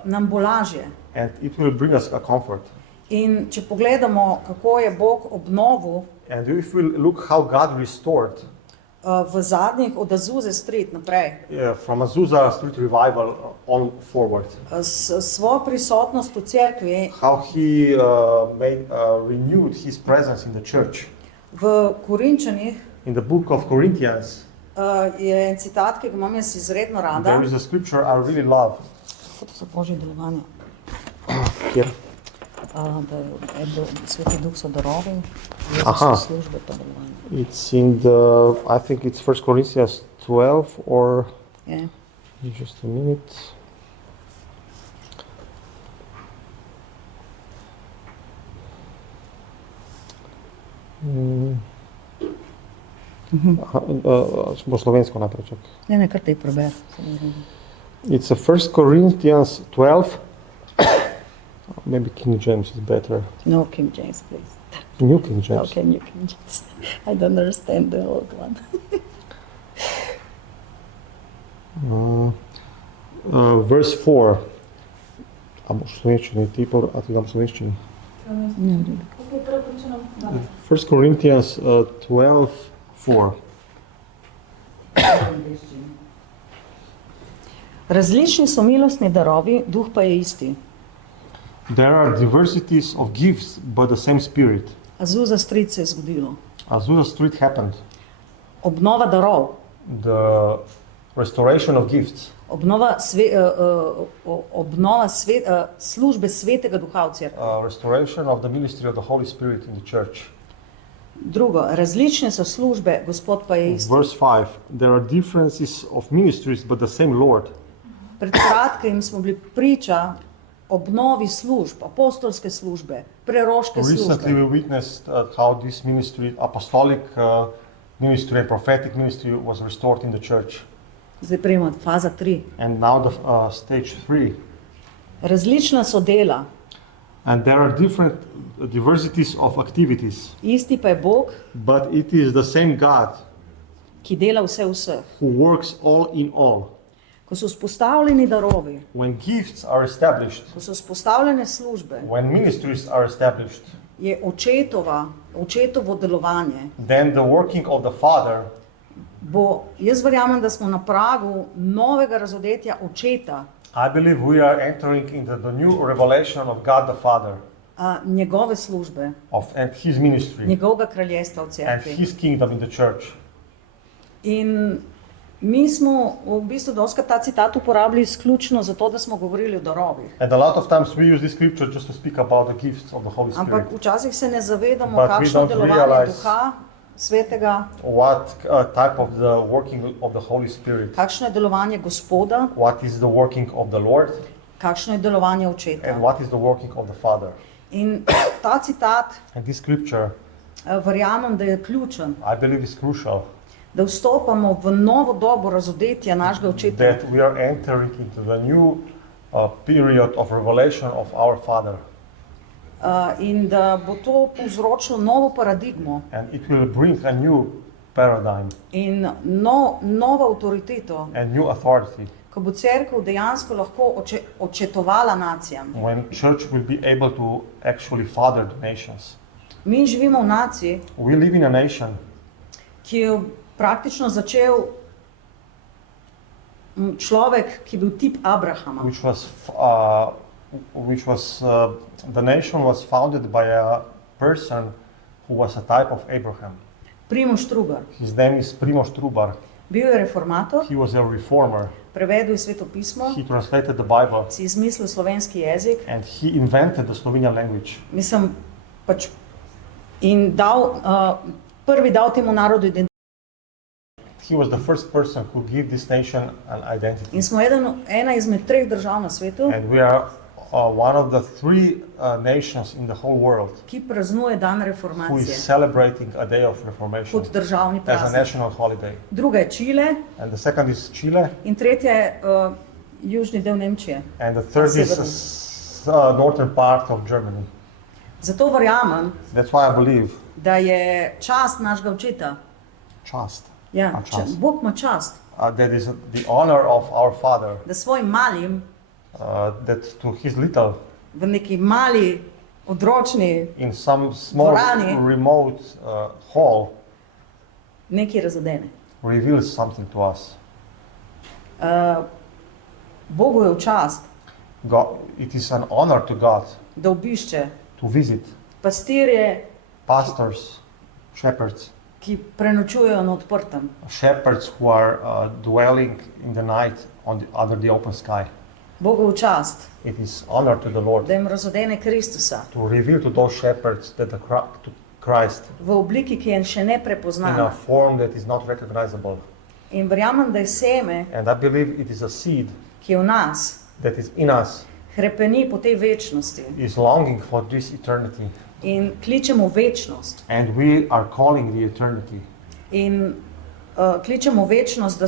Nam bo lažje. And it will bring us a comfort. In če pogledamo, kako je Bog obnovil And if we look how God restored v zadnjih od Azuze Street naprej, from Azusa Street Revival on forward, s svojo prisotnost v cerkvi, how he renewed his presence in the church. v Korinčanih In the book of Corinthians, je en citat, ki ga imam jaz izredno rada. there is a scripture I really love. Kako so Božje delovanje? Here. Da je Sveti Duh so darovi, Aha. Jezus službe pa delovanje. It's in the, I think it's 1 Corinthians 12 or Je. just a minute. Po slovensko najprej čak. Ne, kar te preber. It's a 1 Corinthians 12. Maybe King James is better. No, King James, please. New King James. Okay, New King James. I don't understand the old one. Verse 4. A boš v slovenščini, a ti dam v slovenščini. Ne, ne. 1 Corinthians 12:4. Različni so milostni darovi, duh pa je isti. There are diversities of gifts, but the same Spirit. Azusa Street se je zgodilo. Azusa Street happened. Obnova darov, The restoration of gifts. obnova službe Svetega Duha v cerkvi. Restoration of the ministry of the Holy Spirit in the church. Drugo, različne so službe, Gospod pa je isti. Verse 5. There are differences of ministries, but the same Lord. Pred kratkim smo bili priča obnovi služb, apostolske službe, preroške Recently we službe. witnessed how this ministry, apostolic ministry and prophetic ministry was restored in the church. Zdaj prejmo faza 3. And now the stage 3. Različna so dela, And there are different diversities of activities, isti pa je Bog, but it is the same God ki dela vse v vseh. who works all in all. Ko so vzpostavljeni darovi, When gifts are established, ko so vzpostavljene službe, when ministries are established, je očetovo delovanje. then the working of the Father, Jaz verjamem, da smo na pragu novega razodetja očeta, I believe we are entering into the new revelation of God the Father njegove službe, and His ministry njegovega kraljestva v and cerkvi. His kingdom in the church. In mi smo v bistvu doskrat ta citat uporabili izključno zato, da smo govorili o darovih. And a lot of times we use this scripture just to speak about the gifts of the Holy Ampak Spirit. včasih se ne zavedamo, But we kakšno don't delovanje realize Duha Svetega, What type of the working of the Holy Spirit? kakšno je delovanje Gospoda, What is the working of the Lord? kakšno je delovanje očeta. And what is the working of the Father? In ta citat And this scripture, verjamem, da je ključen, I believe, is crucial. da vstopamo v novo dobo razodetja našega očeta. That we are entering into the new period of revelation of our Father. In da bo to povzročilo novo paradigmo And it will bring a new paradigm in novo avtoriteto and new authority ko bo cerkev dejansko lahko očetovala nacijam. when church will be able to actually father the nations. Mi živimo v naciji, We live in a nation ki je praktično začel človek, ki je bil tip Abrahama. The nation was founded by a person who was a type of Abraham. Primož Trubar. His name is Primož Trubar. Bil je reformator, He was a reformer. prevedel je Sveto pismo, He translated the Bible si izmislil slovenski jezik, and he invented the Slovenian language. mislim, pač, in prvi dal temu narodu identiteto. He was the first person who gave this nation an identity. In smo ena izmed 3 držav na svetu, And we are one of the 3 nations in the whole world ki praznuje dan who is reformacije celebrating a day of reformation kot državni as a praznik. national holiday. Druga je Čile And the second is Chile, in tretja je južni del Nemčije. and the third is the northern part of Germany. Zato verjamem, That's why I believe da je čast našega očeta. trust. Ja, A čast. Bog ima čast, That is the honor of our Father, da svojim malim, that to his little, v neki mali, odročni, in some small Dvorani. remote hall, nekaj razadene. reveals something to us. Bogu je v čast, God, it is an honor to God da obišče to visit pastirje, pastors, shepherds, ki prenočujejo na odprtem. shepherds who are dwelling in the night under the open sky. Bogu v čast, It is honor to the Lord da jim razodene Kristusa to reveal to those shepherds that to Christ v obliki, ki je še ne in a prepoznana. form that is not recognizable. In verjamem, da je seme, And I believe it is a seed ki je v nas, that is in us, hrepeni po tej večnosti is longing for this eternity. in kličemo večnost. And we are calling the eternity. In kličemo večnost,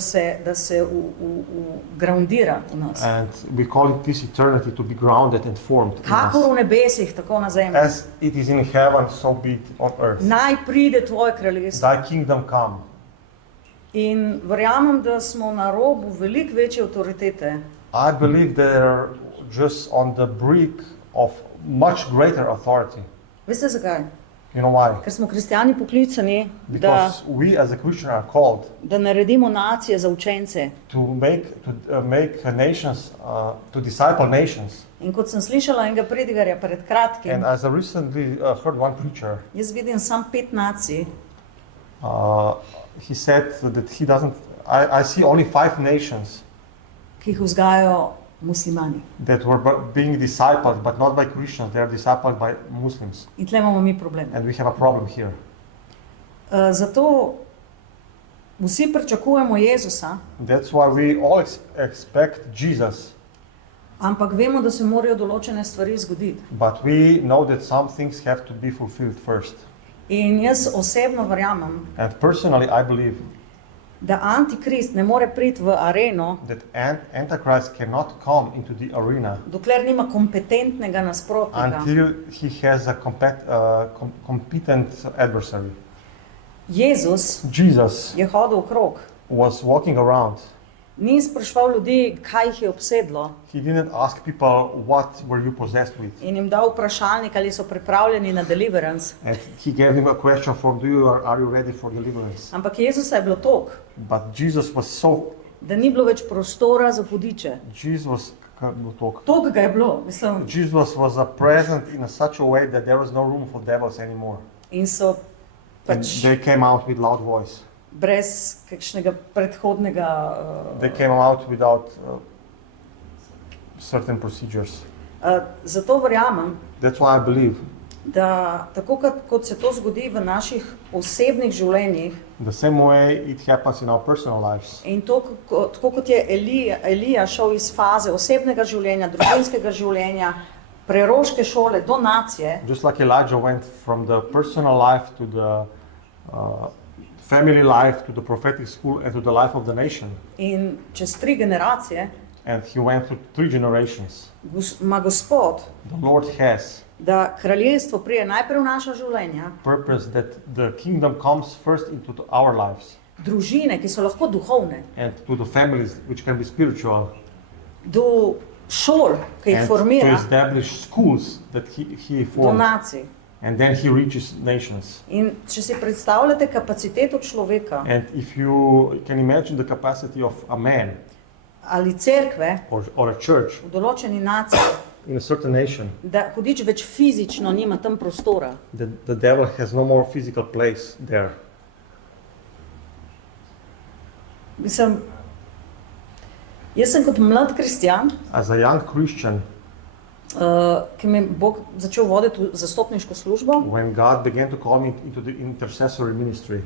da se groundira v nas. And we call it this eternity to be grounded and formed in Kakor v us. nebesih, tako na zemlji. As it is in heaven, so be it on earth. Naj pride tvoje kraljestvo. Thy kingdom come. In verjamem, da smo na robu veliko večje avtoritete, I believe they're just on the brink of much greater authority. veste zakaj? You know why? Ker smo kristijani poklicani, Because we as a Christian are called da naredimo nacije za učence. to make nations, to disciple nations. In kot sem slišala enega predigarja pred And kratkim, as I recently heard one preacher, jaz vidim samo 5 nacij, he said that he doesn't. I see only 5 nations ki jih vzgajajo muslimani. that were being discipled, but not by Christians. They are discipled by Muslims, In tle imamo mi problem. and we have a problem here. Zato vsi pričakujemo Jezusa, That's why we all expect Jesus, ampak vemo, da se morajo določene stvari zgoditi. but we know that some things have to be fulfilled first. In jaz osebno verjamem, And personally, I believe da Antikrist ne more priti v areno, that Antichrist cannot come into the arena dokler nima kompetentnega nasprotnika. until he has a competent adversary. Jezus Jesus je hodil okrog, was walking around. ni spraševal ljudi, kaj jih je obsedlo, He didn't ask people, what were you possessed with? in jim dal vprašalnik, ali so pripravljeni na deliverance. And he gave him a question form, are you ready for deliverance? Ampak Jezusa je bilo toliko, But Jesus was so, da ni bilo več prostora za hudiče. Toliko ga je bilo, mislim, Jesus was present in such a way that there was no room for devils anymore. in so And pač they came out with loud voice. brez kakšnega predhodnega. They came out without certain procedures. Zato verjamem, That's why I believe da tako kot se to zgodi v naših osebnih življenjih, the same way it happens in our personal lives. in tako kot je Elija šel iz faze osebnega življenja, družinskega življenja, preroške šole do nacije, Just like Elijah went from the personal life to the family life to the prophetic school and to the life of the nation. in čez 3 generacije And he went through 3 generations. ima Gospod, The Lord has da kraljestvo prije najprej v naša življenja, purpose that the kingdom comes first into our lives. družine, ki so lahko duhovne, and to the families which can be spiritual, do šol, ki jih and to formira, establish schools that he do formed, nacij. and then he reaches nations. In če si predstavljate kapaciteto človeka And if you can imagine the capacity of a man ali cerkve or a church v določeni naciji, in a certain nation, da hudič več fizično nima tam prostora, the devil has no more physical place there. mislim, jaz sem kot mlad kristjan, As a young Christian, ki me je Bog začel voditi v zastopniško službo, when God began to call me into the intercessory ministry,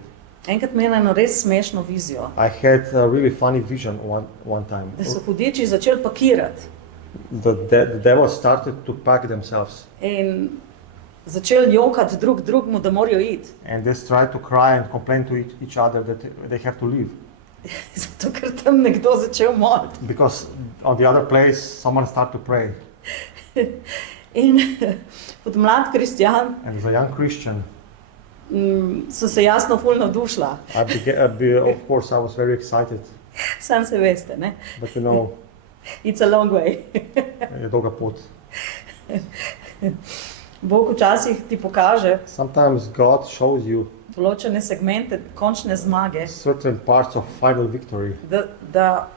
enkrat imela eno res smešno vizijo, I had a really funny vision one time. da so hudiči začeli pakirati The devil started to pack themselves, in začeli jokati drugemu, da morajo iti. and they tried to cry and complain to each other that they have to leave. Zato, ker tam nekdo začel moliti. Because on the other place, someone started to pray. In kot mlad kristjan And as a young Christian, sem se jasno ful navdušila. of course, I was very excited. Sam se veste, ne? But you know, It's a long way. je dolga pot. Bog včasih ti pokaže Sometimes God shows you določene segmente končne zmage, certain parts of final victory da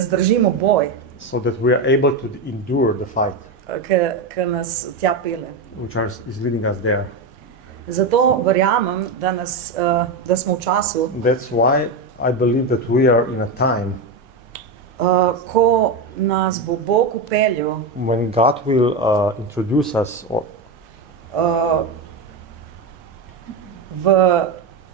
zdržimo boj, so that we are able to endure the fight ki nas tja pele. which is leading us there. Zato verjamem, da smo v času, That's why I believe that we are in a time ko nas bo Bog upeljal when God will introduce us v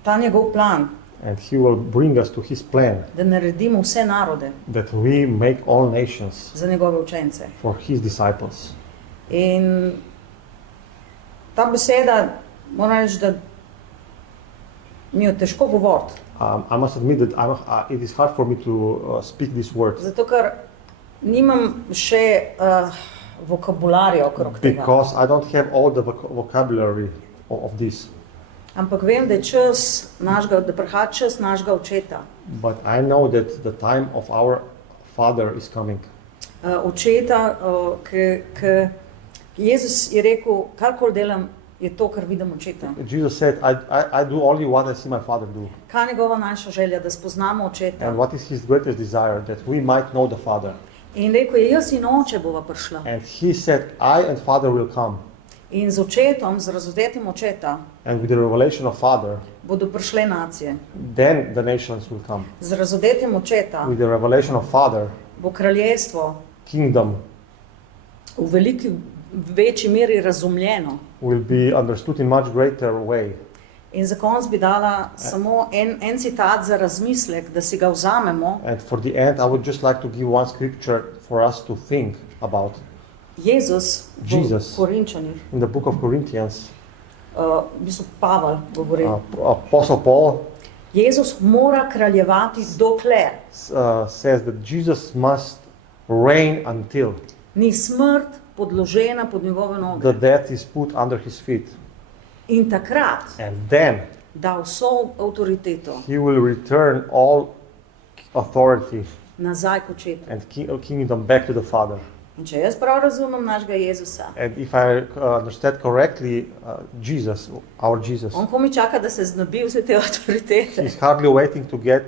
ta njegov plan, and He will bring us to His plan, da naredimo vse narode that we make all nations za njegove učence. for His disciples. In ta beseda, moram reči, da mi jo težko govoriti, I must admit that it is hard for me to speak these words zato ker nimam še vokabularja okrog tega. because I don't have all the vocabulary of this. Ampak vem, da je da prihaja čas našega očeta. But I know that the time of our Father is coming. Očeta, ki Jezus je rekel, karkoli delam, je to, kar vidim očeta. Jesus said, I do only what I see my Father do. Kaj je njegova najša želja, da spoznamo očeta? And what is His greatest desire? That we might know the Father. In rekel je, jaz in oče bova prišla. And He said, I and Father will come. In z očetom, z razuzetim očeta, And with the revelation of Father, bodo prišle nacije. then the nations will come. Z razuzetim očeta With the revelation of Father, bo kraljestvo kingdom v veliki, večji meri razumljeno. will be understood in much greater way. In za konec bi dala samo en citat za razmislek, da si ga vzamemo. And for the end, I would just like to give one scripture for us to think about. Jesus v Korinčanih, In the book of Corinthians, v bistvu Pavel govori, Apostle Paul Jezus mora kraljevati dokler says that Jesus must reign until ni smrt podložena pod njegove noge. the death is put under his feet. In takrat And then da vso avtoriteto he will return all authority nazaj k očetu. and kingdom back to the Father. In če jaz prav razumem našega Jezusa, And if I understand correctly, Jesus, our Jesus, on komi čaka, da se znebi vse te avtoritete, he's hardly waiting to get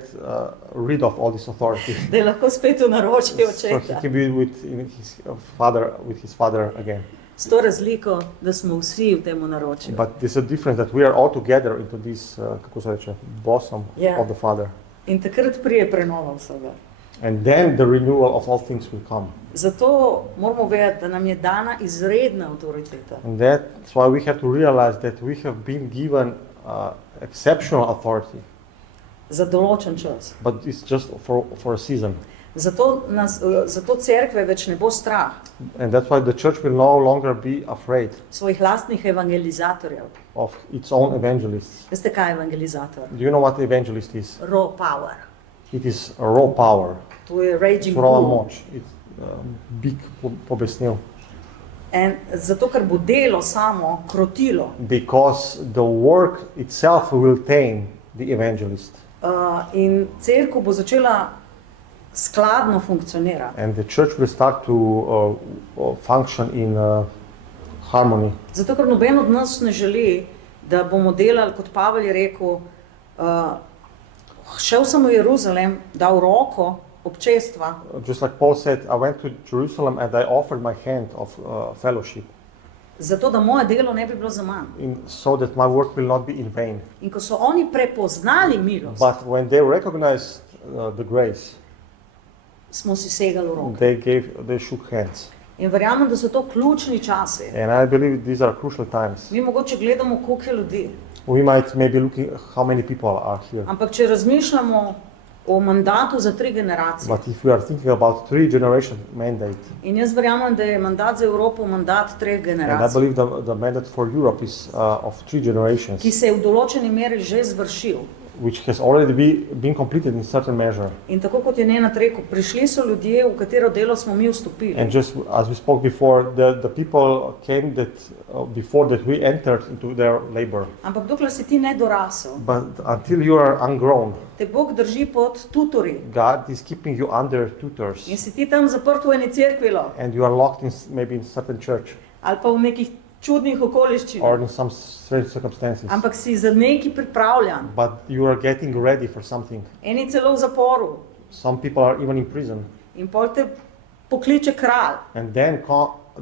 rid of all this authority, da je lahko spet v naročju so he očeta. can be with his father again. S to razliko, da smo vsi v temu naročju. But there's a difference that we are all together into this, kako se reče, bosom Yeah. of the Father. In takrat prije prenova vsega. And then the renewal of all things will come. Zato moramo vedeti, da nam je dana izredna avtoriteta. And that's why we have to realize that we have been given exceptional authority, Za določen čas. but it's just for a season. Zato cerkve več ne bo strah And that's why the church will no longer be afraid svojih lastnih evangelizatorjev. of its own evangelists. Veste, kaj je evangelizator? Do you know what evangelist is? Raw power. It is a raw power, To je raging surova bull. moč. It's big pobesnil. In zato, ker bo delo samo krotilo, Because the work itself will tame the evangelist. in cerkev bo začela skladno funkcionirati. And the church will start to function in harmony. Zato, ker noben od nas ne želi, da bomo delali, kot Pavel je rekel, šel sem v Jeruzalem, dal roko občestva. Just like Paul said, I went to Jerusalem and I offered my hand of fellowship, Zato, da moje delo ne bi bilo za manj. so that my work will not be in vain. In ko so oni prepoznali milost, But when they recognized the grace, smo si segali v roke. they shook hands. In verjamem, da so to ključni časi. And I believe these are crucial times. Mi mogoče gledamo, koliko je ljudi. We might maybe looking how many people are here. Ampak če razmišljamo o mandatu za 3 generacije, But if we are thinking about 3-generation mandate, in jaz verjamem, da je mandat za Evropo mandat 3 and I generacij, believe the mandate for Europe is of 3 generations, ki se je v določeni meri že zvršil. which has already been completed in certain measure. In tako kot je Nenad rekel, prišli so ljudje, v katero delo smo mi vstopili. And just as we spoke before, the people came that before that we entered into their labor. Ampak dokler si ti ne dorasel, But until you are ungrown, te Bog drži pod tutorji God is keeping you under tutors, in si ti tam zaprt v eni cerkvilo and you are locked in maybe in certain church ali pa v nekih čudnih or okoliščinah. in some strange circumstances. Ampak si za nekaj pripravljan. But you are getting ready for something. Eni celo v zaporu. Some people are even in prison. In pol te pokliče kralj. And then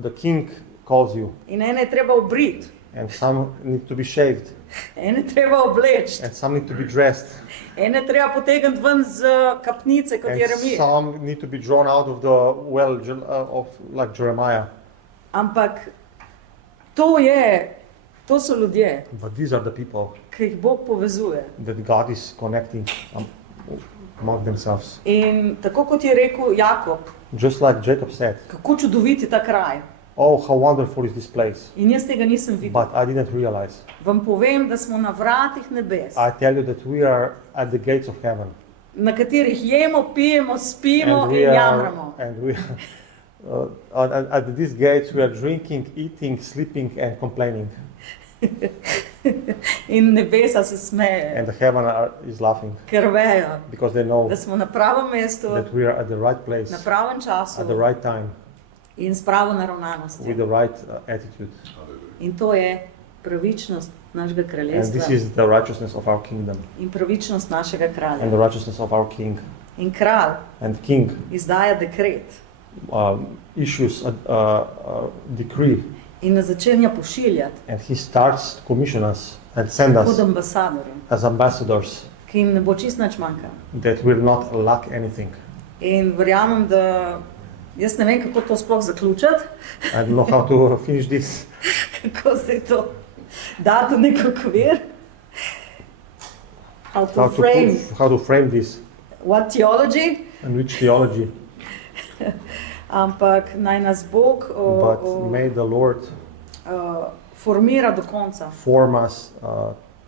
the king calls you, In ene je treba obriti, and some need to be shaved, ene je treba obleči, and some need to be dressed, ene je treba potegniti ven z kapnice kot and Jeremija. some need to be drawn out of the well of like Jeremiah. Ampak to so ljudje, But these are the people ki jih Bog povezuje. that God is connecting among themselves. In tako kot je rekel Jakob, Just like Jacob said, kako čudovit je ta kraj. oh, how wonderful is this place. In jaz tega nisem videl. But I didn't realize. Vam povem, da smo na vratih nebes, I tell you that we are at the gates of heaven. na katerih jemo, pijemo, spimo And in we are, jamramo. and we at these gates we are drinking, eating, sleeping and complaining. In nebesa se smeje, And the heaven is laughing ker vejo, because they know da smo na pravem mestu, that we are at the right place, na pravem času at the right time, in s pravo naravnanostjo. with the right attitude. In to je pravičnost našega And kraljestva this is the righteousness of our kingdom in pravičnost našega and the kralja. righteousness of our king. In kralj And king izdaja dekret issues a decree, in nas začenja pošiljati and he starts to commission us and send kot us ambasadorje, as ambassadors ki jim ne bo čist nič manjka. that will not lack anything. In verjamem, da jaz ne vem, kako to sploh zaključiti, I don't know how to finish this. kako se to dati v nek okvir, how to frame this what theology, and which theology. ampak naj nas Bog But may the Lord formira do konca. form us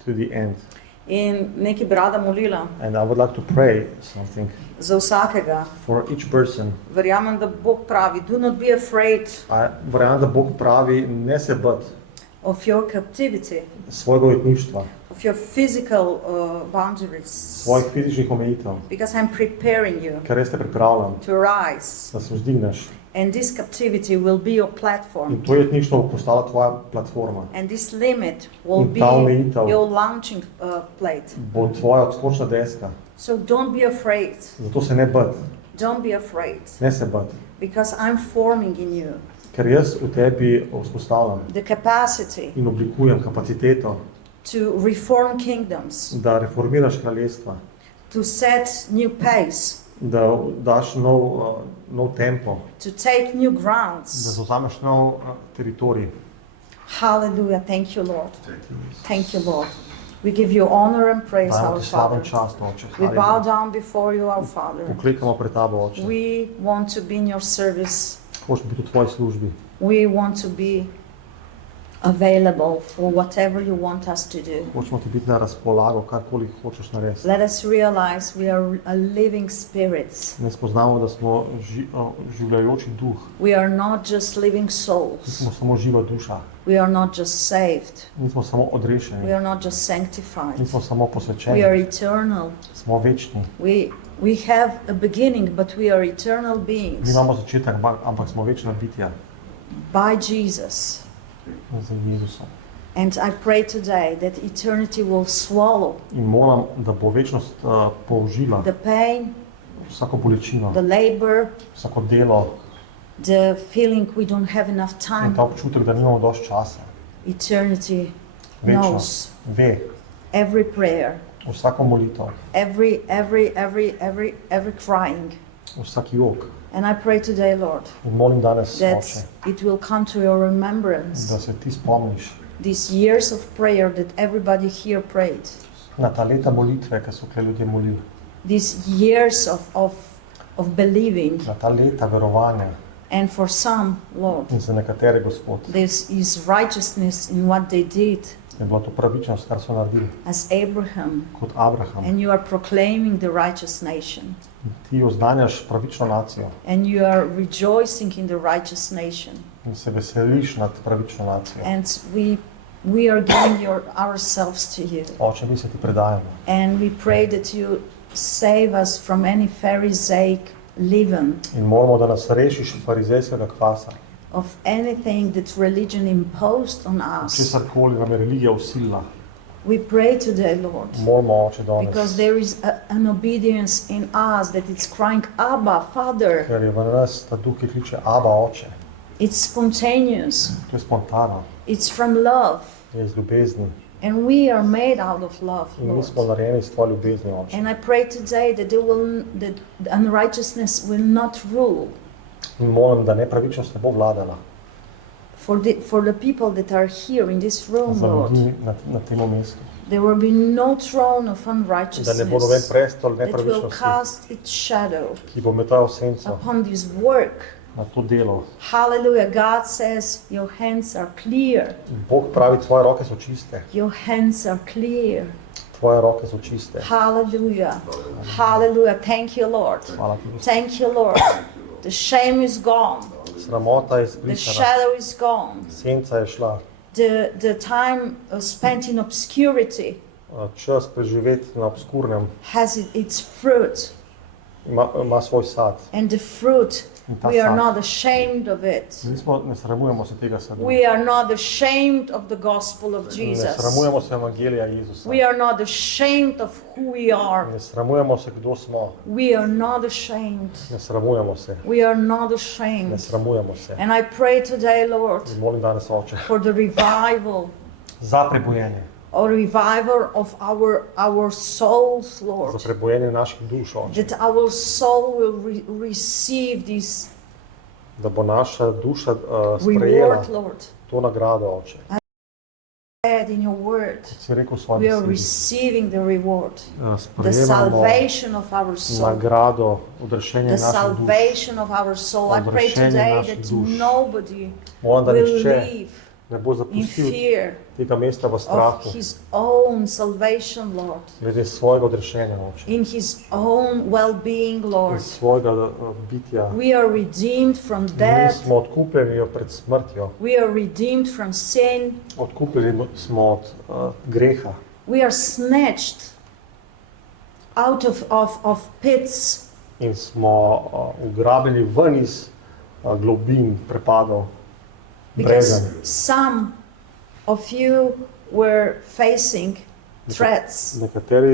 to the end. In nekaj bi rada molila And I would like to pray something za vsakega. for each person. Verjamem, da Bog pravi, do not be afraid Verjamem, da Bog pravi, ne se bati of your captivity, svojega ujetništva, of your physical boundaries, svojih fizičnih omejitev, because I'm preparing you ker res te pripravljam, to rise. da se vzdigneš. And this captivity will be your platform. In to ujetništvo bo postala tvoja platforma. And this limit will In be ta omejitev your launching plate. bo tvoja odskočna deska. So don't be afraid. Zato se ne bati, Don't be afraid. ne se bati. Because I'm forming in you Ker jaz v tebi vzpostavljam the capacity in oblikujem kapaciteto, to reform kingdoms, da reformiraš kraljestva, to set new pace, da daš nov tempo, to take new da grounds. zavzameš nov teritorij. Hallelujah. Thank you, Lord. Thank you, Lord. We give you honor and praise, Dajmo our ti slaven Father. čast, Oče. We bow down before you, our Father. Poklekamo pred tabo, Oče. We want to be in your service. Hočeš biti v tvoji službi. We want to be available for whatever you want us to do. Hočemo ti biti na razpolago, karkoli hočeš narediti. Let us realize we are a living spirits. Ne spoznamo, da smo življajoči duh. We are not just living souls. Nismo samo živa duša. We are not just saved. Nismo samo We odrešeni. are not just sanctified. Nismo samo We are posvečeni. eternal. Smo večni. We have a beginning, but we are eternal Mi beings imamo začetek, ampak smo večna bitja by Jesus. z Jezusom. And I pray today that eternity will swallow In moram, da bo večnost použila the pain, vsako bolečino, the labor, vsako delo the feeling we don't have enough in time. ta občutek, da nimamo dosti časa. Eternity Večnost knows ve every prayer, vsako molitev, every crying. vsak jok. And I pray today, Lord, In molim danes, that Oče, it will come to your remembrance, da se ti spomniš these years of prayer that everybody here prayed, na ta leta molitve, ki so kle ljudje molili, these years of believing. na ta leta verovanja. And for some, Lord, In za nekatere, Gospod, this is righteousness in what they did je bila to pravičnost, kar so naredili, as Abraham, kot Abraham. and you are proclaiming the righteous nation, Ti oznanjaš pravično nacijo and you are rejoicing in the righteous nation. in se veseliš nad pravično nacijo. And we are giving ourselves to you. Oče, mi se ti predajamo. And we pray that you save us from any Pharisaic leaven, In moramo, da nas rešiš farizejskega kvasa. of anything that religion imposed on us. Česarkoli nam je religija usilila. We pray today, Lord, Moramo, Oče, because danes, there is an obedience in us that it's crying, Abba, Father. ker je v nas ta duh, ki kliče Aba, Oče. It's spontaneous. To je spontano, It's from love. je iz ljubezni. And we are made out of love, In mi Lord. smo narejeni iz tvoje ljubezni, Oče. And I pray today that unrighteousness will not rule In molim, da nepravičnost ne bo vladala for the people that are here in this room, za Lord. ljudi na tem mestu. There will be no throne of Da ne bo noben unrighteousness prestol that will nepravičnosti, cast its shadow ki bo metal senco upon this work. na to delo. Hallelujah. God says, your hands are clear. Bog pravi, tvoje roke so čiste. Your hands are clear. Tvoje roke so čiste. Hallelujah. Hallelujah. Thank you, Lord. Hvala ti, Gospod. Thank you, Lord. The shame is gone. Sramota je The izbrisana. shadow is gone. Senca je šla. The time spent in obscurity Čas preživeti na obskurnem has its fruit. ima svoj sad. And the fruit, In ta we are sad. not ashamed of it. Ne sramujemo se tega sadu. We are not ashamed of the gospel of Ne Jesus. sramujemo se evangelija Jezusa. We are not ashamed of who we are. Ne sramujemo se, kdo smo. We are not ashamed. Ne sramujemo se. We are not Ne ashamed. sramujemo se. And I pray today, Lord, In molim danes, Oče, for the revival, za prebojenje. a revival of our souls, Za Lord. prebojenje naših duš, Oče. That our soul will receive this Da bo naša duša sprejela reward, Lord. to nagrado, Oče. Said in your word, Si rekel v we svojem are besedi. receiving the reward, the Sprejemamo salvation of our soul. nagrado, odrešenje The naših duš. salvation of our soul. I pray Odrešenje today naših that duš. nobody Molim, da will nihče live ne bo in zapustil fear tega mesta v of strahu, his own salvation, Lord, glede svojega odrešenja, Oče. in his own well-being, Lord. Iz svojega bitja. We are redeemed from Mi death. smo odkupljeni pred smrtjo, We are redeemed from sin. odkupljeni smo od greha, We are snatched out of pits. in smo ugrabljeni ven iz globin, prepadov, Because breganj. some of you were facing threats, Nekateri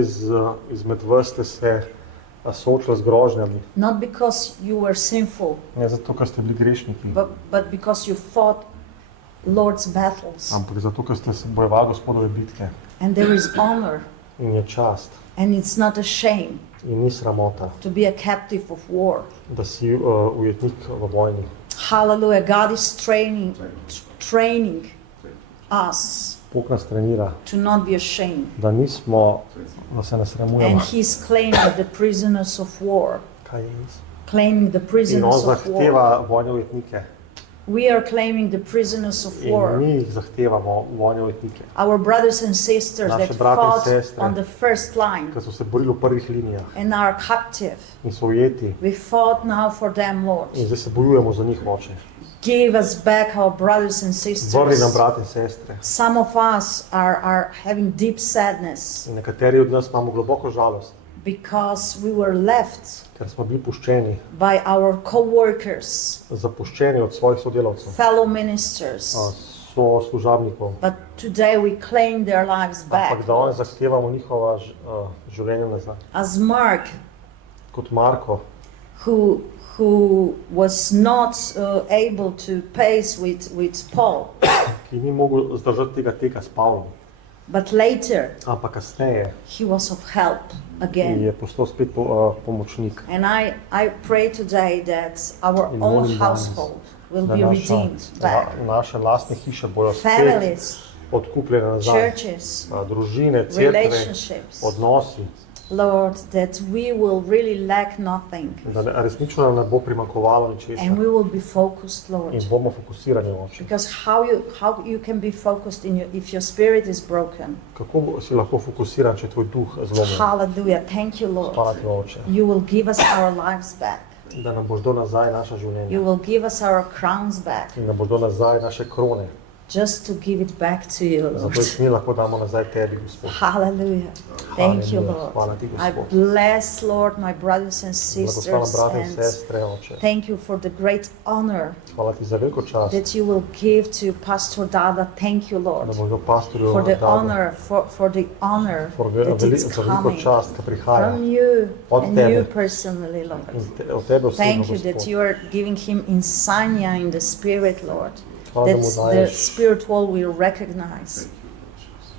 izmed vas ste se soočili z grožnjami, not because you were sinful, ne zato, ker ste bili grešniki, but because you fought Lord's battles. ampak zato, ker ste se bojevali Gospodove bitke. And there is honor, In je čast, and it's not a shame in ni sramota, to be a captive of war. da si ujetnik v vojni. Hallelujah. God is training us Bog nas trenira, to not be ashamed. da nismo, da se ne And sramujemo. He's claiming the prisoners of war. Kaj je res? Claiming the In on prisoners of war. zahteva vojne ujetnike. We are claiming the prisoners of In war. mi jih zahtevamo, vojne ujetnike, Our brothers and sisters Naše that brate in fought sestre. on the first line ki so se borili v prvih linijah and are captive. in so ujeti We fought now for them, Lord. in zdaj se bojujemo za njih, Oče. Give us back our brothers and Vrni nam sisters. brate in sestre. Some of us are having deep sadness In nekateri od nas imamo globoko žalost, because we were left ker smo bili puščeni, by our co-workers, zapuščeni od svojih sodelavcev, fellow ministers. so služabnikov. But today we claim their lives back. Ampak danes zahtevamo njihova življenja nazaj. As Mark, Kot Marko, who was not able to pace with Paul, ki ni mogel zdržati tega teka s Pavlom, but later ampak kasneje he was of help again. je postal spet pomočnik. And I pray today that our In own molim danes, household will Da be redeemed back. naše lastne hiše bojo spet Families, odkupljene nazaj. churches, Družine, cerkve, relationships. odnosi, Lord, that we will really lack nothing da resnično nam ne bo primanjkovalo ničesar and we will be focused, Lord. in bomo fokusirani, Oče. Because how you can be focused if your spirit is broken. Kako si lahko fokusiran, če je tvoj duh zlomljen? Hallelujah. Thank you, Lord. Hvala ti, Oče, You will give us our lives back. da nam boš dal nazaj naša You življenja will give us our crowns back. in nam boš dal nazaj naše krone, Just to give it back to you, zato Lord. jih mi lahko damo nazaj tebi, Gospod. Hallelujah. Thank you, Hallelujah. Lord. Hvala ti, I Gospod. bless, Lord, my brothers and Blagoslavljam sisters, brate in and sestre, Oče. thank you for the great honor Hvala ti za veliko čast, that you will give to Pastor Dada. Thank you, da Lord, boš dal pastorju for the dal honor, for the honor that it's za veliko coming čast, ki prihaja from you od and tebe. you personally, Lord. in od tebe osebno, Thank you that Gospod. you are giving him insania in the spirit, Lord. Hvala, da That mu the daješ. spirit world will recognize.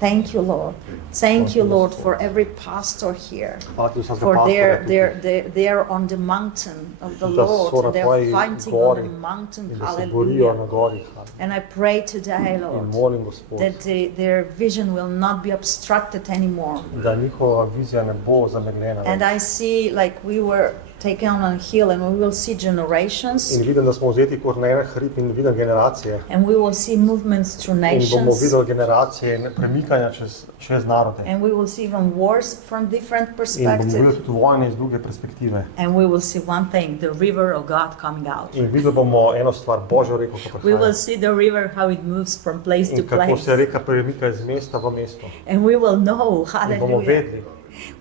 Thank you, Lord. Thank you, Lord, for every pastor here. Hvala ti za vsakega For pastorja they are on the mountain of the Da so na Lord. They're tvoji fighting on gori the mountain. in da se borijo na Hallelujah. gori. And I pray today, In Lord, molim, Gospod, that their vision will not be obstructed anymore. da njihova vizija ne bo zamegljena. And I see, like we were taken on a hill, and we will see generations, In vidim, da smo vzeti kot na en hrib in vidim generacije. and we will see movements through In bomo nations, videli generacije in premikanja čez narode. and we will see even wars from different In bomo perspectives. videli tudi vojne iz druge perspektive. And we will see one thing, the river of God coming out. In videli bomo eno stvar, Božjo reko, ko We will prihaja. see the river, how it moves from place to In kako place. se reka premika iz mesta v mesto. And we will know, In bomo hallelujah. vedeli,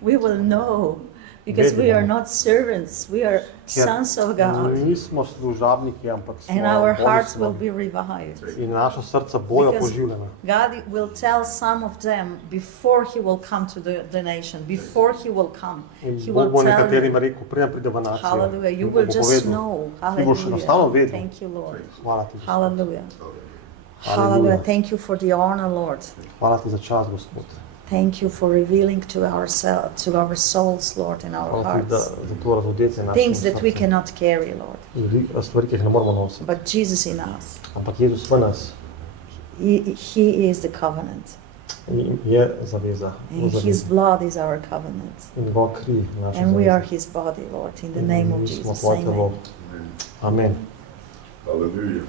We will know, because we are not servants, we are ker sons of God. nismo služabniki, ampak smo And our Božji hearts will sinovi. be revived. In naša srca bojo Because poživljena. God will tell some of them before He will come to the nation, before He will come, In He Bog will bo tell nekaterim you. rekel, preden pride v nacijo. Hallelujah. You in will bo just povedal. know. Ti boš enostavno Hallelujah. vedel. Thank you, Lord. Hvala ti, Gospod. Hallelujah. Hallelujah. Hallelujah. Thank you for the honor, Lord. Hvala ti za čas, Gospod. Thank you for revealing to our souls, Lord, and our Hvala ti hearts. za to razodetje naših Things that we cannot carry, Lord. Stvari, ki jih ne moramo nositi. But Jesus in us, Ampak Jezus v nas He is the covenant. je zaveza. And His blood is our covenant. In njegova kri naša And we are zaveza. His body, Lord, in the name of Mi smo Jesus. tvoje telo. Amen. Amen. Hallelujah.